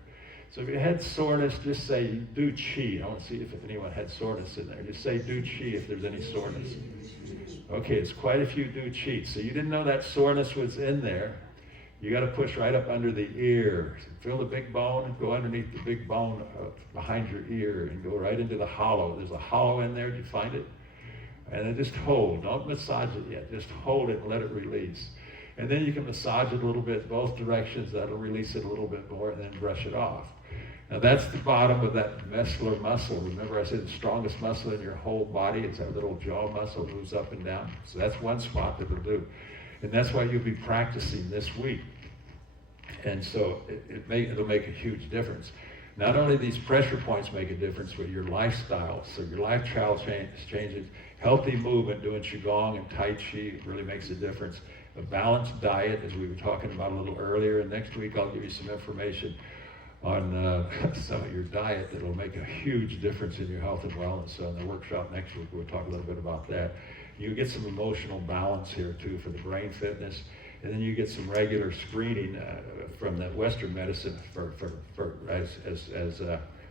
So if you had soreness, just say, do Qi. I want to see if anyone had soreness in there. Just say, do Qi if there's any soreness. Okay, it's quite a few do Qi. So you didn't know that soreness was in there. You got to push right up under the ear. Feel the big bone and go underneath the big bone behind your ear and go right into the hollow. There's a hollow in there. Did you find it? And then just hold. Don't massage it yet. Just hold it and let it release. And then you can massage it a little bit both directions. That'll release it a little bit more, and then brush it off. Now that's the bottom of that muscular muscle. Remember I said the strongest muscle in your whole body is that little jaw muscle that moves up and down. So that's one spot that it'll do. And that's why you'll be practicing this week. And so it'll make a huge difference. Not only these pressure points make a difference, but your lifestyle. So your lifestyle changes. Healthy movement, doing Qigong and Tai Chi really makes a difference. A balanced diet, as we were talking about a little earlier. And next week I'll give you some information on some of your diet that will make a huge difference in your health and wellness. So in the workshop next week, we'll talk a little bit about that. You get some emotional balance here too for the brain fitness. And then you get some regular screening from that Western medicine for as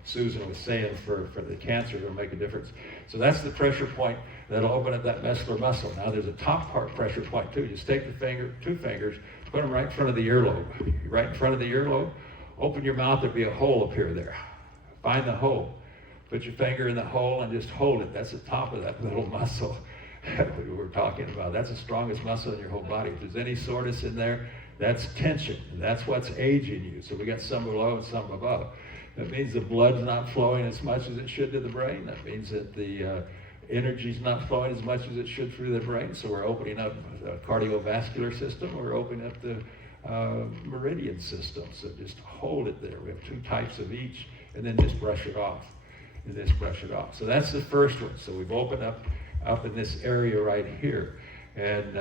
Susan was saying, for the cancer, it'll make a difference. So that's the pressure point that'll open up that muscular muscle. Now there's a top part pressure point too. Just take the two fingers, put them right in front of the earlobe. Right in front of the earlobe, open your mouth, there'll be a hole up here there. Find the hole. Put your finger in the hole and just hold it. That's the top of that little muscle that we were talking about. That's the strongest muscle in your whole body. If there's any soreness in there, that's tension. That's what's aging you. So we got some below and some above. That means the blood's not flowing as much as it should to the brain. That means that the energy's not flowing as much as it should through the brain. So we're opening up the cardiovascular system. We're opening up the meridian system. So just hold it there. We have two types of each, and then just brush it off. And just brush it off. So that's the first one. So we've opened up in this area right here. And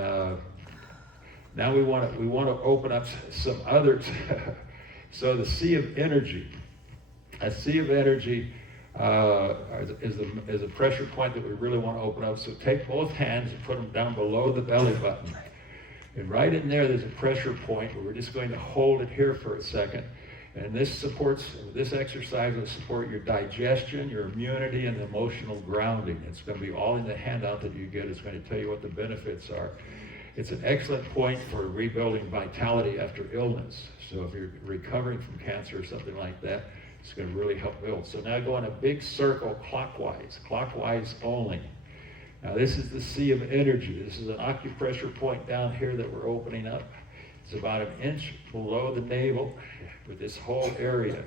now we want to open up some others. So the sea of energy. A sea of energy is a pressure point that we really want to open up. So take both hands and put them down below the belly button. And right in there's a pressure point where we're just going to hold it here for a second. And this exercise will support your digestion, your immunity, and emotional grounding. It's going to be all in the handout that you get. It's going to tell you what the benefits are. It's an excellent point for rebuilding vitality after illness. So if you're recovering from cancer or something like that, it's going to really help build. So now go in a big circle clockwise only. Now this is the sea of energy. This is an acupressure point down here that we're opening up. It's about 1 inch below the navel with this whole area.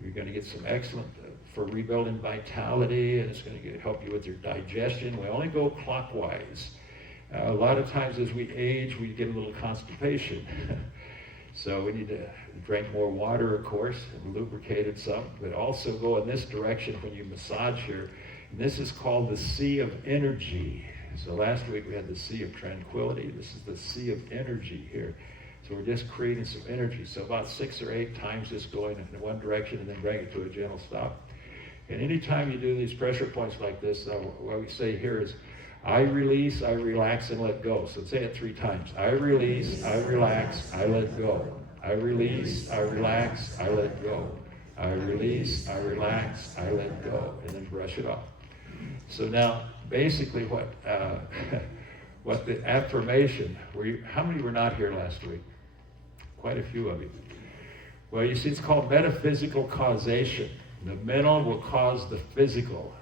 You're going to get some excellent for rebuilding vitality, and it's going to help you with your digestion. We only go clockwise. A lot of times as we age, we get a little constipation. So we need to drink more water, of course, and lubricate it some, but also go in this direction when you massage here. And this is called the sea of energy. So last week we had the sea of tranquility. This is the sea of energy here. So we're just creating some energy. So about 6 or 8 times just going in one direction and then bring it to a gentle stop. And anytime you do these pressure points like this, what we say here is, I release, I relax, and let go. So say it 3 times. I release, I relax, I let go. I release, I relax, I let go. I release, I relax, I let go. And then brush it off. So now, basically what the affirmation, how many were not here last week? Quite a few of you. Well, you see, it's called metaphysical causation. The mental will cause the physical,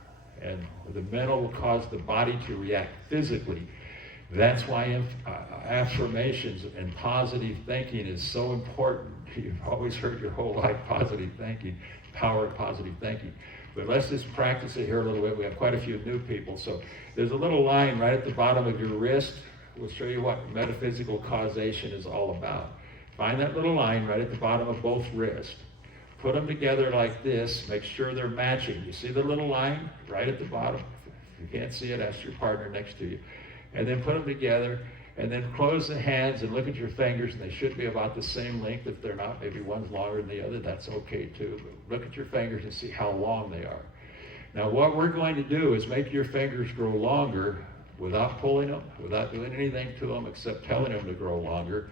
and the mental will cause the body to react physically. That's why affirmations and positive thinking is so important. You've always heard your whole life positive thinking, power of positive thinking. But let's just practice it here a little bit. We have quite a few new people. So there's a little line right at the bottom of your wrist. We'll show you what metaphysical causation is all about. Find that little line right at the bottom of both wrists. Put them together like this. Make sure they're matching. You see the little line right at the bottom? If you can't see it, ask your partner next to you. And then put them together, and then close the hands and look at your fingers, and they should be about the same length. If they're not, maybe one's longer than the other, that's okay too. But look at your fingers and see how long they are. Now what we're going to do is make your fingers grow longer without pulling them, without doing anything to them except telling them to grow longer.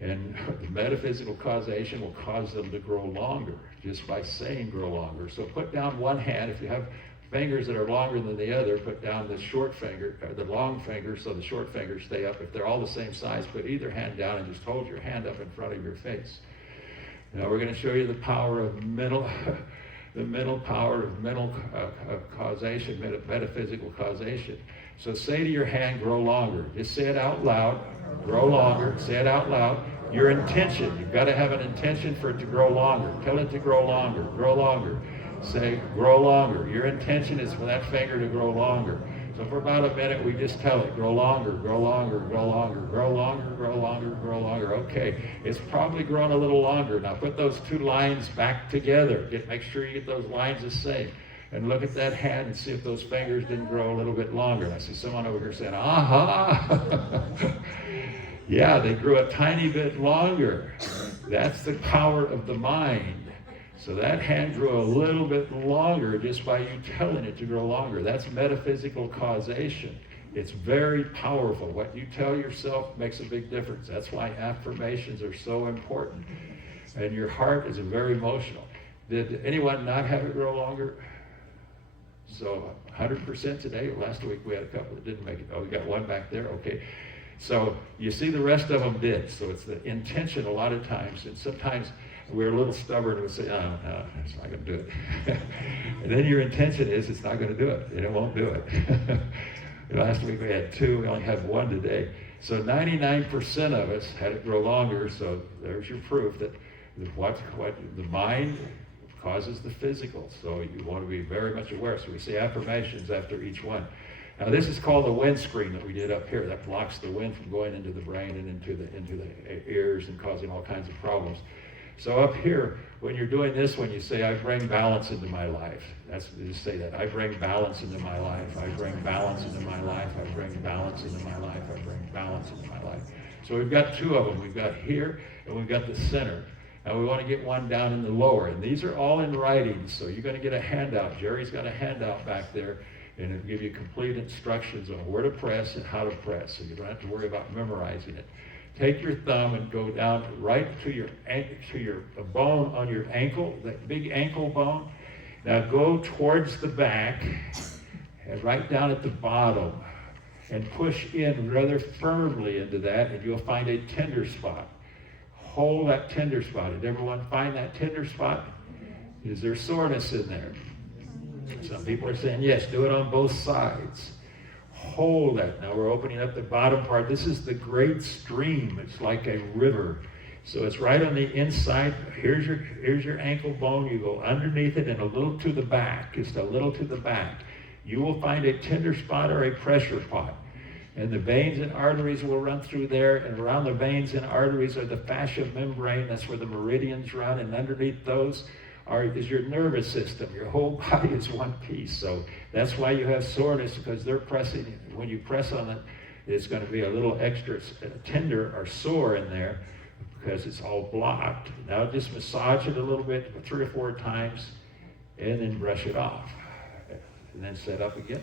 And the metaphysical causation will cause them to grow longer just by saying grow longer. So put down one hand. If you have fingers that are longer than the other, put down the short finger, or the long finger, so the short fingers stay up. If they're all the same size, put either hand down and just hold your hand up in front of your face. Now we're going to show you the power of mental, the mental power of mental causation, metaphysical causation. So say to your hand, grow longer. Just say it out loud. Grow longer. Say it out loud. Your intention. You've got to have an intention for it to grow longer. Tell it to grow longer. Grow longer. Say, grow longer. Your intention is for that finger to grow longer. So for about a minute, we just tell it, grow longer, grow longer, grow longer, grow longer, grow longer, grow longer. Okay, it's probably grown a little longer. Now put those two lines back together. Make sure you get those lines the same. And look at that hand and see if those fingers didn't grow a little bit longer. And I see someone over here saying, aha! Yeah, they grew a tiny bit longer. That's the power of the mind. So that hand grew a little bit longer just by you telling it to grow longer. That's metaphysical causation. It's very powerful. What you tell yourself makes a big difference. That's why affirmations are so important. And your heart is very emotional. Did anyone not have it grow longer? So 100% today. Last week we had a couple that didn't make it. Oh, we got one back there. Okay. So you see the rest of them did. So it's the intention a lot of times. And sometimes we're a little stubborn and we say, oh, no, it's not going to do it. And then your intention is it's not going to do it. And it won't do it. Last week we had 2. We only have 1 today. So 99% of us had it grow longer. So there's your proof that what the mind causes the physical. So you want to be very much aware. So we say affirmations after each one. Now this is called the windscreen that we did up here. That blocks the wind from going into the brain and into the ears and causing all kinds of problems. So up here, when you're doing this one, you say, I bring balance into my life. That's, you just say that. I bring balance into my life. I bring balance into my life. I bring balance into my life. I bring balance into my life. So we've got 2 of them. We've got here and we've got the center. Now we want to get one down in the lower. And these are all in writing. So you're going to get a handout. Jerry's got a handout back there. And it'll give you complete instructions on where to press and how to press. So you don't have to worry about memorizing it. Take your thumb and go down right to your bone on your ankle, that big ankle bone. Now go towards the back and right down at the bottom and push in rather firmly into that, and you'll find a tender spot. Hold that tender spot. Did everyone find that tender spot? Is there soreness in there? Some people are saying, yes, do it on both sides. Hold that. Now we're opening up the bottom part. This is the great stream. It's like a river. So it's right on the inside. Here's your ankle bone. You go underneath it and a little to the back, just a little to the back. You will find a tender spot or a pressure pot. And the veins and arteries will run through there. And around the veins and arteries are the fascia membrane. That's where the meridians run. And underneath those is your nervous system. Your whole body is one piece. So that's why you have soreness, because they're pressing. When you press on it, it's going to be a little extra tender or sore in there because it's all blocked. Now just massage it a little bit, 3 or 4 times, and then brush it off. And then set up again.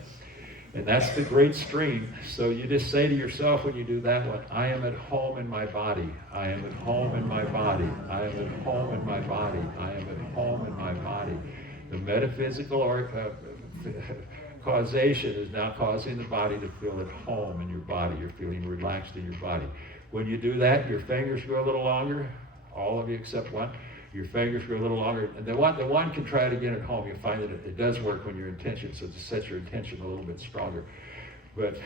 And that's the great stream. So you just say to yourself when you do that one, I am at home in my body. I am at home in my body. I am at home in my body. I am at home in my body. The metaphysical causation is now causing the body to feel at home in your body. You're feeling relaxed in your body. When you do that, your fingers go a little longer. All of you except one. Your fingers go a little longer. And the one can try it again at home. You'll find that it does work when your intention, so to set your intention a little bit stronger. But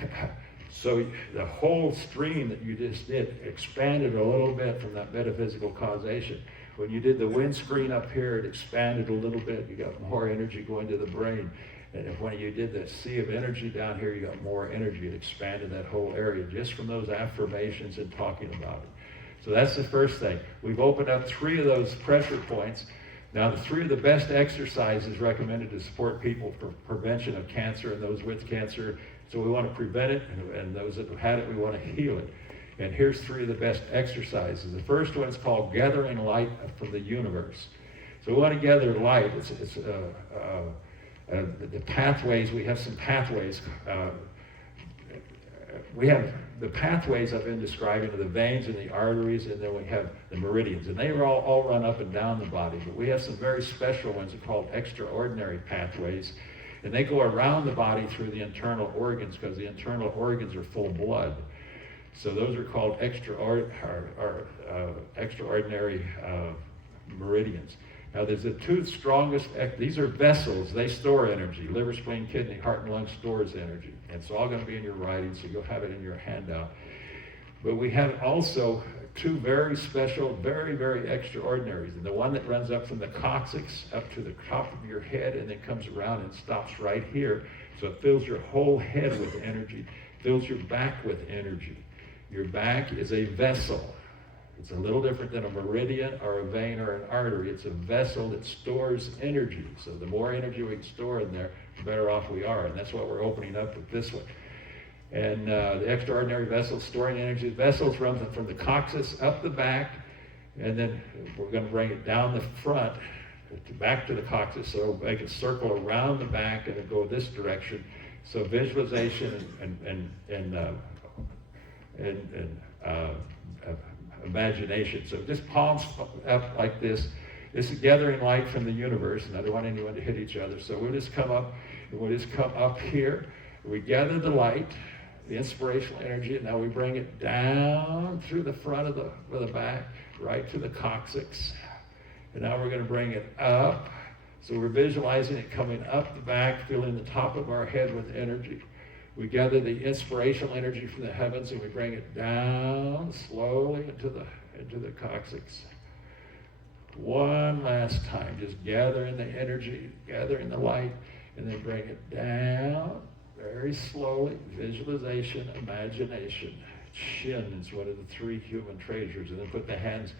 so the whole stream that you just did expanded a little bit from that metaphysical causation. When you did the windscreen up here, it expanded a little bit. You got more energy going to the brain. And when you did the sea of energy down here, you got more energy. It expanded that whole area just from those affirmations and talking about it. So that's the first thing. We've opened up 3 of those pressure points. Now, the 3 of the best exercises recommended to support people for prevention of cancer and those with cancer. So we want to prevent it, and those that have had it, we want to heal it. And here's 3 of the best exercises. The first one is called Gathering Light from the Universe. So we want to gather light. It's the pathways. We have some pathways. We have the pathways I've been describing, the veins and the arteries, and then we have the meridians. And they all run up and down the body. But we have some very special ones called extraordinary pathways. And they go around the body through the internal organs, because the internal organs are full of blood. So those are called extraordinary meridians. Now there's the 2 strongest, these are vessels, they store energy. Liver, spleen, kidney, heart, and lungs stores energy. And it's all going to be in your writing, so you'll have it in your handout. But we have also two very special, very, very extraordinaries. And the one that runs up from the coccyx up to the top of your head and then comes around and stops right here. So it fills your whole head with energy, fills your back with energy. Your back is a vessel. It's a little different than a meridian or a vein or an artery. It's a vessel that stores energy. So the more energy we can store in there, the better off we are. And that's what we're opening up with this one. And the extraordinary vessels storing energy. The vessels run from the coccyx up the back, and then we're going to bring it down the front, back to the coccyx. So it'll make a circle around the back and it'll go this direction. So visualization and imagination. So just palms up like this. It's a gathering light from the universe, and I don't want anyone to hit each other. So we'll just come up here. We gather the light, the inspirational energy, and now we bring it down through the front of the back, right to the coccyx. And now we're going to bring it up. So we're visualizing it coming up the back, filling the top of our head with energy. We gather the inspirational energy from the heavens and we bring it down slowly into the coccyx. One last time, just gathering the energy, gathering the light, and then bring it down very slowly. Visualization, imagination. Chin is one of the three human treasures. And then put the hands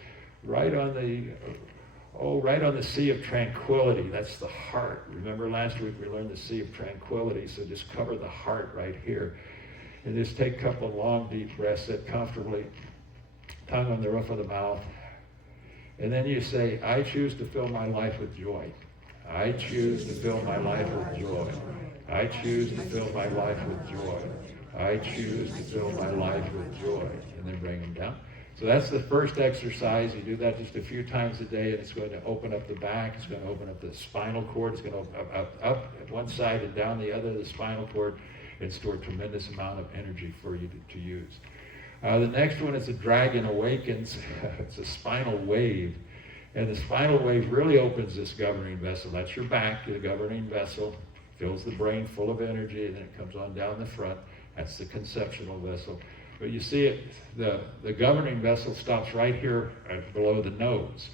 right on the sea of tranquility. That's the heart. Remember last week we learned the sea of tranquility, so just cover the heart right here. And just take a couple of long, deep breaths, sit comfortably, tongue on the roof of the mouth. And then you say, I choose to fill my life with joy. I choose to fill my life with joy. I choose to fill my life with joy. I choose to fill my life with joy. And then bring them down. So that's the first exercise. You do that just a few times a day, and it's going to open up the back. It's going to open up the spinal cord. It's going to open up one side and down the other of the spinal cord and store a tremendous amount of energy for you to use. The next one is the Dragon Awakens. It's a spinal wave. And the spinal wave really opens this governing vessel. That's your back, the governing vessel. Fills the brain full of energy, and then it comes on down the front. That's the conceptual vessel. But you see it, the governing vessel stops right here below the nose.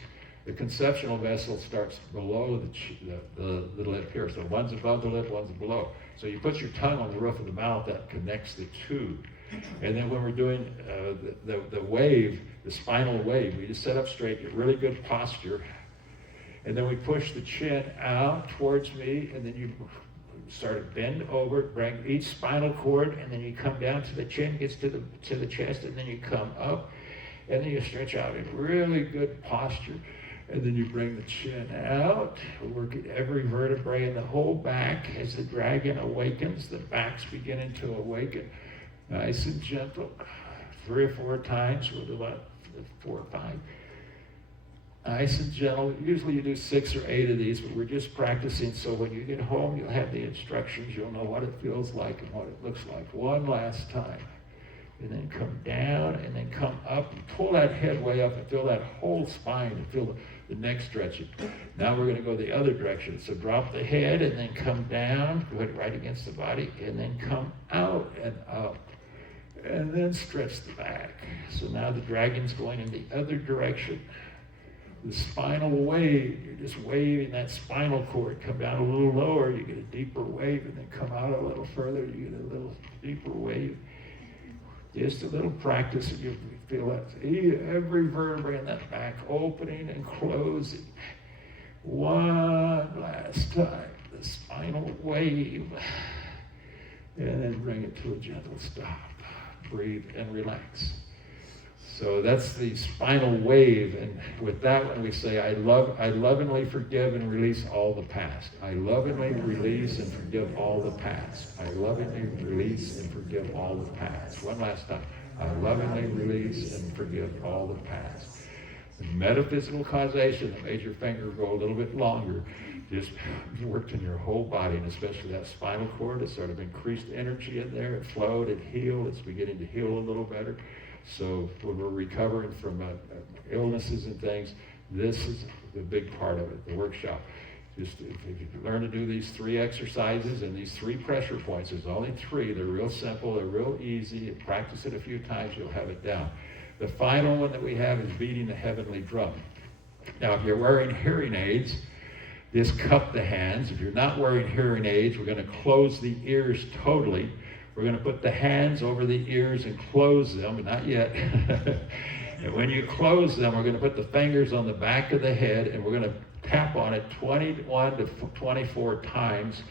The conceptual vessel starts below the lip here. So one's above the lip, one's below. So you put your tongue on the roof of the mouth, that connects the two. And then when we're doing the wave, the spinal wave, we just sit up straight, get really good posture. And then we push the chin out towards me, and then you start to bend over, bring each spinal cord, and then you come down to the chin, gets to the chest, and then you come up, and then you stretch out in really good posture, and then you bring the chin out, work at every vertebrae in the whole back. As the dragon awakens, the back's beginning to awaken. Nice and gentle, 3 or 4 times. We'll do about 4 or 5. Nice and gentle. Usually you do 6 or 8 of these, but we're just practicing so when you get home, you'll have the instructions. You'll know what it feels like and what it looks like. One last time. And then come down and then come up and pull that head way up and feel that whole spine and feel the neck stretching. Now we're going to go the other direction. So drop the head and then come down, go ahead right against the body, and then come out and up. And then stretch the back. So now the dragon's going in the other direction. The spinal wave, you're just waving that spinal cord. Come down a little lower, you get a deeper wave, and then come out a little further, you get a little deeper wave. Just a little practice, and you feel that every vertebrae in that back opening and closing. One last time, the spinal wave, and then bring it to a gentle stop. Breathe and relax. So that's the spinal wave, and with that one we say, I lovingly forgive and release all the past. I lovingly release and forgive all the past. I lovingly release and forgive all the past. One last time. I lovingly release and forgive all the past. The metaphysical causation that made your finger go a little bit longer just worked in your whole body, and especially that spinal cord. It sort of increased energy in there. It flowed, it healed. It's beginning to heal a little better. So when we're recovering from illnesses and things, this is the big part of it, the workshop. Just if you learn to do these 3 exercises and these 3 pressure points, there's only 3. They're real simple, they're real easy. If you practice it a few times, you'll have it down. The final one that we have is beating the heavenly drum. Now, if you're wearing hearing aids, just cup the hands. If you're not wearing hearing aids, we're going to close the ears totally. We're going to put the hands over the ears and close them, but not yet. And when you close them, we're going to put the fingers on the back of the head, and we're going to tap on it 21 to 24 times.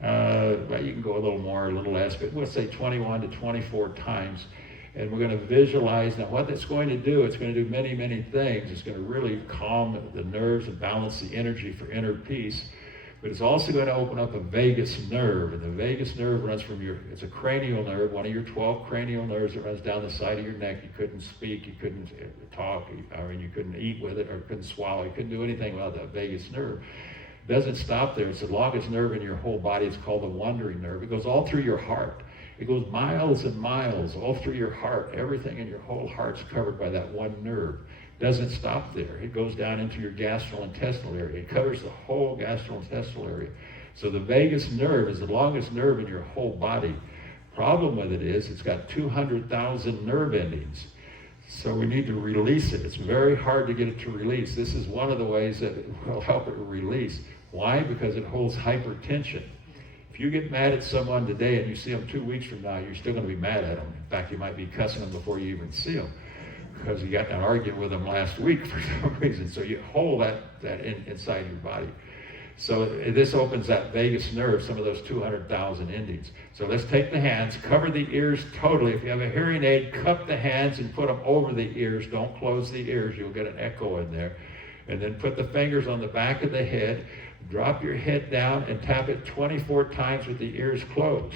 Well, you can go a little more, a little less, but we'll say 21 to 24 times. And we're going to visualize. Now, what that's going to do, it's going to do many, many things. It's going to really calm the nerves and balance the energy for inner peace. But it's also going to open up a vagus nerve. And the vagus nerve runs from it's a cranial nerve, one of your 12 cranial nerves that runs down the side of your neck. You couldn't speak, you couldn't talk, you couldn't eat with it, or couldn't swallow. You couldn't do anything without that vagus nerve. It doesn't stop there. It's the longest nerve in your whole body. It's called the wandering nerve. It goes all through your heart. It goes miles and miles all through your heart. Everything in your whole heart's covered by that one nerve. Doesn't stop there. It goes down into your gastrointestinal area. It covers the whole gastrointestinal area. So the vagus nerve is the longest nerve in your whole body. Problem with it is it's got 200,000 nerve endings. So we need to release it. It's very hard to get it to release. This is one of the ways that it will help it release. Why? Because it holds hypertension. If you get mad at someone today and you see them 2 weeks from now, you're still going to be mad at them. In fact, you might be cussing them before you even see them, because you got in an argument with them last week for some reason. So you hold that inside your body. So this opens that vagus nerve, some of those 200,000 endings. So let's take the hands, cover the ears totally. If you have a hearing aid, cup the hands and put them over the ears. Don't close the ears. You'll get an echo in there. And then put the fingers on the back of the head. Drop your head down and tap it 24 times with the ears closed.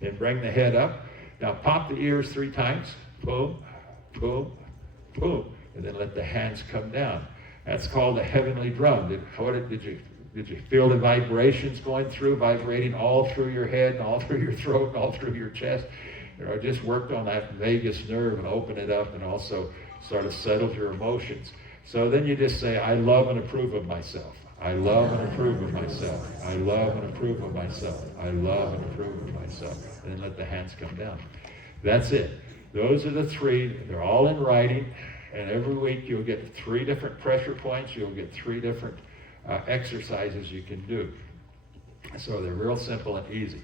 Then bring the head up. Now pop the ears 3 times. Boom, boom, boom. And then let the hands come down. That's called the heavenly drum. Did you feel the vibrations going through, vibrating all through your head, and all through your throat, and all through your chest? I just worked on that vagus nerve and opened it up, and also sort of settled your emotions. So then you just say, I love and approve of myself. I love and approve of myself. I love and approve of myself. I love and approve of myself. And then let the hands come down. That's it. Those are the 3. They're all in writing. And every week you'll get 3 different pressure points. You'll get 3 different exercises you can do. So they're real simple and easy.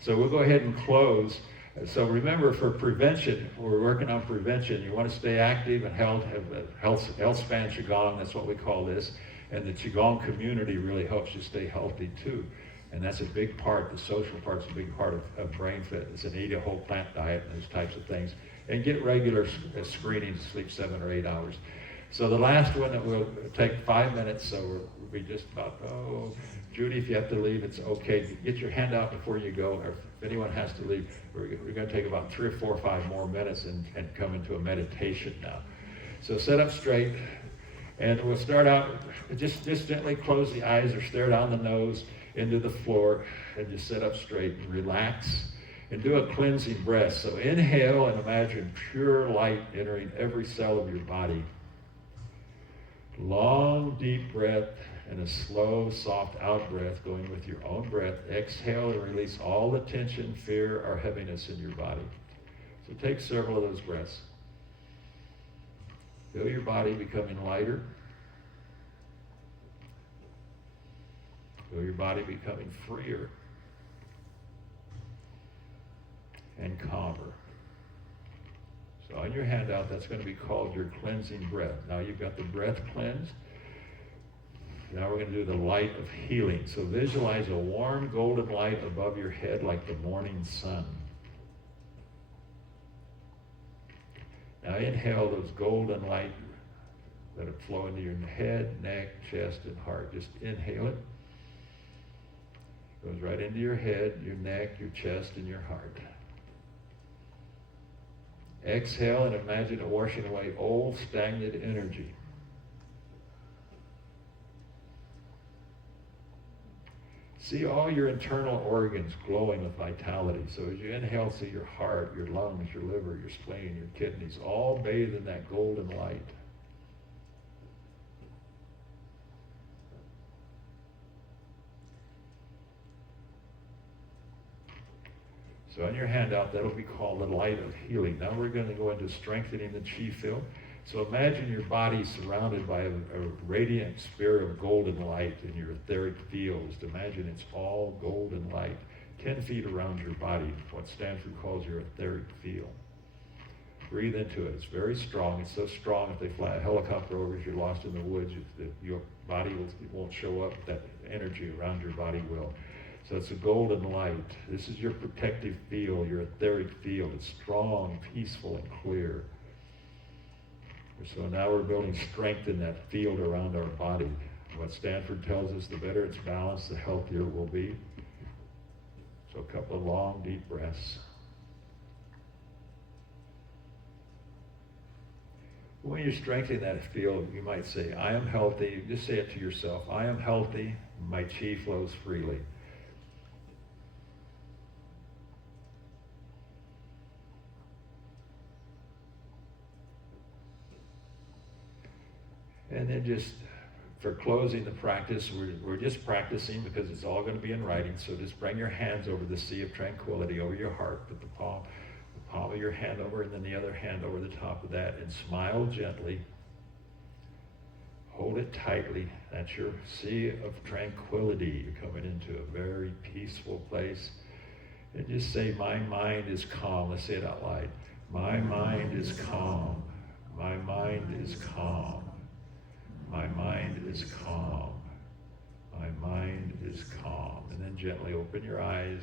So we'll go ahead and close. So remember, for prevention, we're working on prevention. You want to stay active and HealthSpan Qigong, that's what we call this. And the Qigong community really helps you stay healthy too. And that's a big part, the social part's a big part of brain fitness, and eat a whole plant diet and those types of things. And get regular screenings, sleep 7 or 8 hours. So the last one that will take 5 minutes, so we'll be just about, Judy, if you have to leave, it's okay. Get your hand out before you go, or if anyone has to leave, we're going to take about 3 or 4 or 5 more minutes and come into a meditation now. So sit up straight, and we'll start out, just gently close the eyes or stare down the nose into the floor, and just sit up straight and relax. And do a cleansing breath. So inhale and imagine pure light entering every cell of your body. Long, deep breath and a slow, soft out breath going with your own breath. Exhale and release all the tension, fear, or heaviness in your body. So take several of those breaths. Feel your body becoming lighter. Feel your body becoming freer and calmer. So on your handout, that's going to be called your cleansing breath. Now you've got the breath cleansed. Now we're going to do the light of healing. So visualize a warm golden light above your head like the morning sun. Now inhale those golden light that flow into your head, neck, chest, and heart. Just inhale it. Goes right into your head, your neck, your chest, and your heart. Exhale and imagine it washing away old, stagnant energy. See all your internal organs glowing with vitality. So as you inhale, see your heart, your lungs, your liver, your spleen, your kidneys, all bathed in that golden light. So on your handout, that'll be called the light of healing. Now we're going to go into strengthening the chi field. So imagine your body surrounded by a radiant sphere of golden light in your etheric field. Just imagine it's all golden light, 10 feet around your body, what Stanford calls your etheric field. Breathe into it. It's very strong. It's so strong if they fly a helicopter over, if you're lost in the woods, your body won't show up. That energy around your body will. So it's a golden light. This is your protective field, your etheric field. It's strong, peaceful, and clear. So now we're building strength in that field around our body. What Stanford tells us, the better it's balanced, the healthier it will be. So a couple of long, deep breaths. When you're strengthening that field, you might say, I am healthy. Just say it to yourself. I am healthy. My chi flows freely. And then just for closing the practice, we're just practicing because it's all going to be in writing. So just bring your hands over the sea of tranquility, over your heart. Put the palm of your hand over, and then the other hand over the top of that, and smile gently. Hold it tightly. That's your sea of tranquility. You're coming into a very peaceful place. And just say, my mind is calm. Let's say it out loud. My mind is calm. My mind is calm. My mind is calm. My mind is calm. And then gently open your eyes.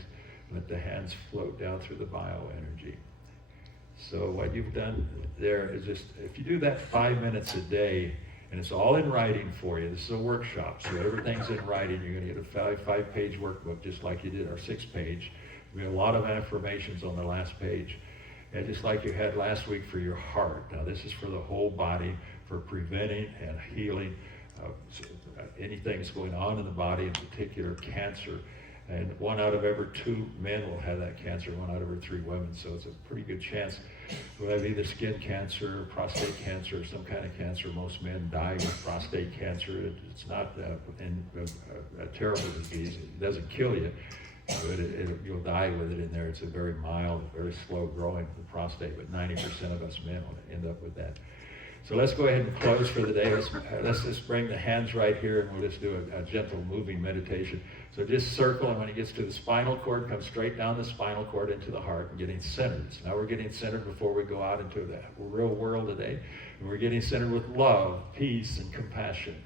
Let the hands float down through the bioenergy. So what you've done there is just, if you do that 5 minutes a day, and it's all in writing for you. This is a workshop, so everything's in writing. You're going to get a five-page workbook, just like you did our 6-page. We have a lot of affirmations on the last page. And just like you had last week for your heart. Now this is for the whole body, for preventing and healing anything that's going on in the body, in particular cancer. And 1 out of every 2 men will have that cancer, 1 out of every 3 women. So it's a pretty good chance we'll have either skin cancer, prostate cancer, or some kind of cancer. Most men die with prostate cancer. It's not a terrible disease. It doesn't kill you, but you'll die with it in there. It's a very mild, very slow growing the prostate, but 90% of us men will end up with that. So let's go ahead and close for the day. Let's just bring the hands right here, and we'll just do a gentle moving meditation. So just circle, and when it gets to the spinal cord, come straight down the spinal cord into the heart and getting centered. So now we're getting centered before we go out into the real world today. And we're getting centered with love, peace, and compassion.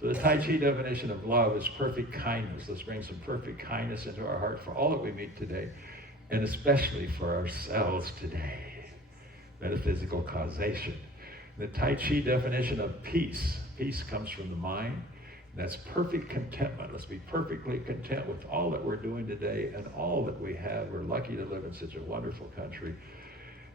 So the Tai Chi definition of love is perfect kindness. Let's bring some perfect kindness into our heart for all that we meet today, and especially for ourselves today. Metaphysical causation. The Tai Chi definition of peace. Peace comes from the mind. That's perfect contentment. Let's be perfectly content with all that we're doing today and all that we have. We're lucky to live in such a wonderful country.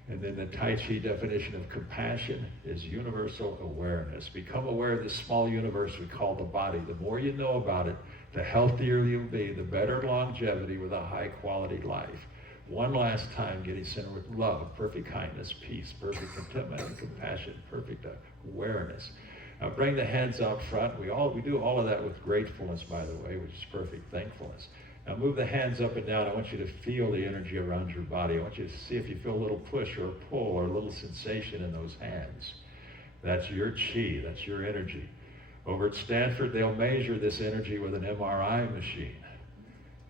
And then the Tai Chi definition of compassion is universal awareness. Become aware of this small universe we call the body. The more you know about it, the healthier you'll be, the better longevity with a high quality life. One last time, getting centered with love, perfect kindness, peace, perfect contentment, and compassion, perfect awareness. Now bring the hands out front. We do all of that with gratefulness, by the way, which is perfect thankfulness. Now move the hands up and down. I want you to feel the energy around your body. I want you to see if you feel a little push or a pull or a little sensation in those hands. That's your chi, that's your energy. Over at Stanford, they'll measure this energy with an MRI machine.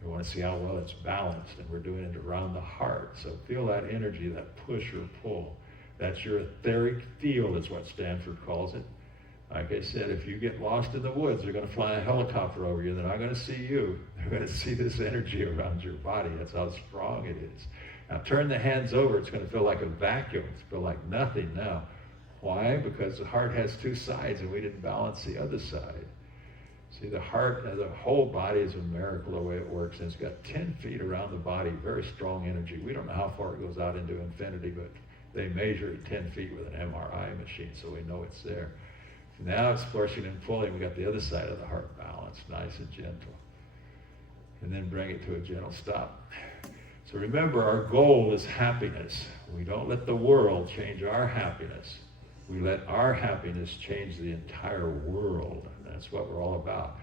We want to see how well it's balanced, and we're doing it around the heart. So feel that energy, that push or pull. That's your etheric field, is what Stanford calls it. Like I said, if you get lost in the woods, they're going to fly a helicopter over you. They're not going to see you. They're going to see this energy around your body. That's how strong it is. Now turn the hands over. It's going to feel like a vacuum. It's feel like nothing now. Why? Because the heart has 2 sides, and we didn't balance the other side. See, the heart, the whole body is a miracle the way it works, and it's got 10 feet around the body, very strong energy. We don't know how far it goes out into infinity, but they measure it 10 feet with an MRI machine, so we know it's there. Now it's pushing and pulling. We got the other side of the heart balanced, nice and gentle. And then bring it to a gentle stop. So remember, our goal is happiness. We don't let the world change our happiness. We let our happiness change the entire world. And that's what we're all about.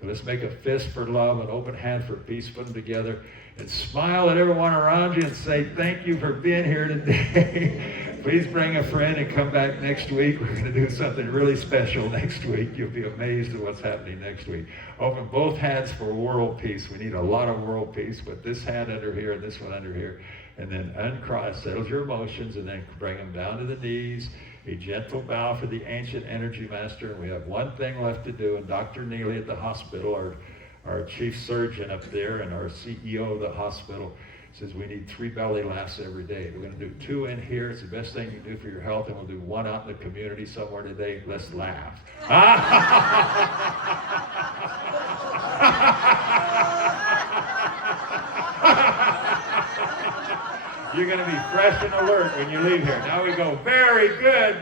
So let's make a fist for love, an open hand for peace, put them together, and smile at everyone around you and say, thank you for being here today. Please bring a friend and come back next week. We're going to do something really special next week. You'll be amazed at what's happening next week. Open both hands for world peace. We need a lot of world peace. Put this hand under here and this one under here. And then uncross, settles your emotions, and then bring them down to the knees. A gentle bow for the ancient energy master. And we have one thing left to do. And Dr. Neely at the hospital, our chief surgeon up there and our CEO of the hospital, says we need 3 belly laughs every day. We're going to do 2 in here. It's the best thing you can do for your health. And we'll do 1 out in the community somewhere today. Let's laugh. You're going to be fresh and alert when you leave here. Now we go, very good,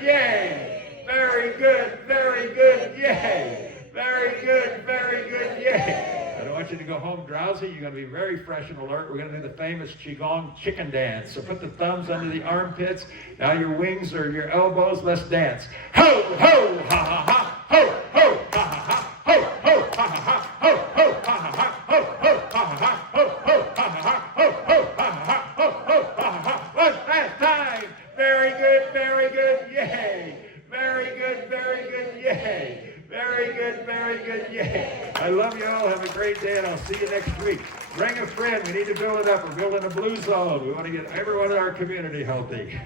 yay. Very good, yay. Very good, yay. I don't want you to go home drowsy. You're going to be very fresh and alert. We're going to do the famous Qigong chicken dance. So put the thumbs under the armpits. Now your wings or your elbows. Let's dance. Ho, ho, ha, ha, ha. Ho, ho, ha, ha, ha. Ho, ho, ha, ha, ha. Ho, ho, ha, ha, ha. Ho, ho, ha, ha, ha. Ho, ho, ha, ha, ha. Ho, ho, ha, ha, ha. Ho, ho, ha, ha, ha. One last time. Very good, yay. Very good, yay. Very good, yay. I love you all. Have a great day, and I'll see you next week. Bring a friend. We need to build it up. We're building a blue zone. We want to get everyone in our community healthy.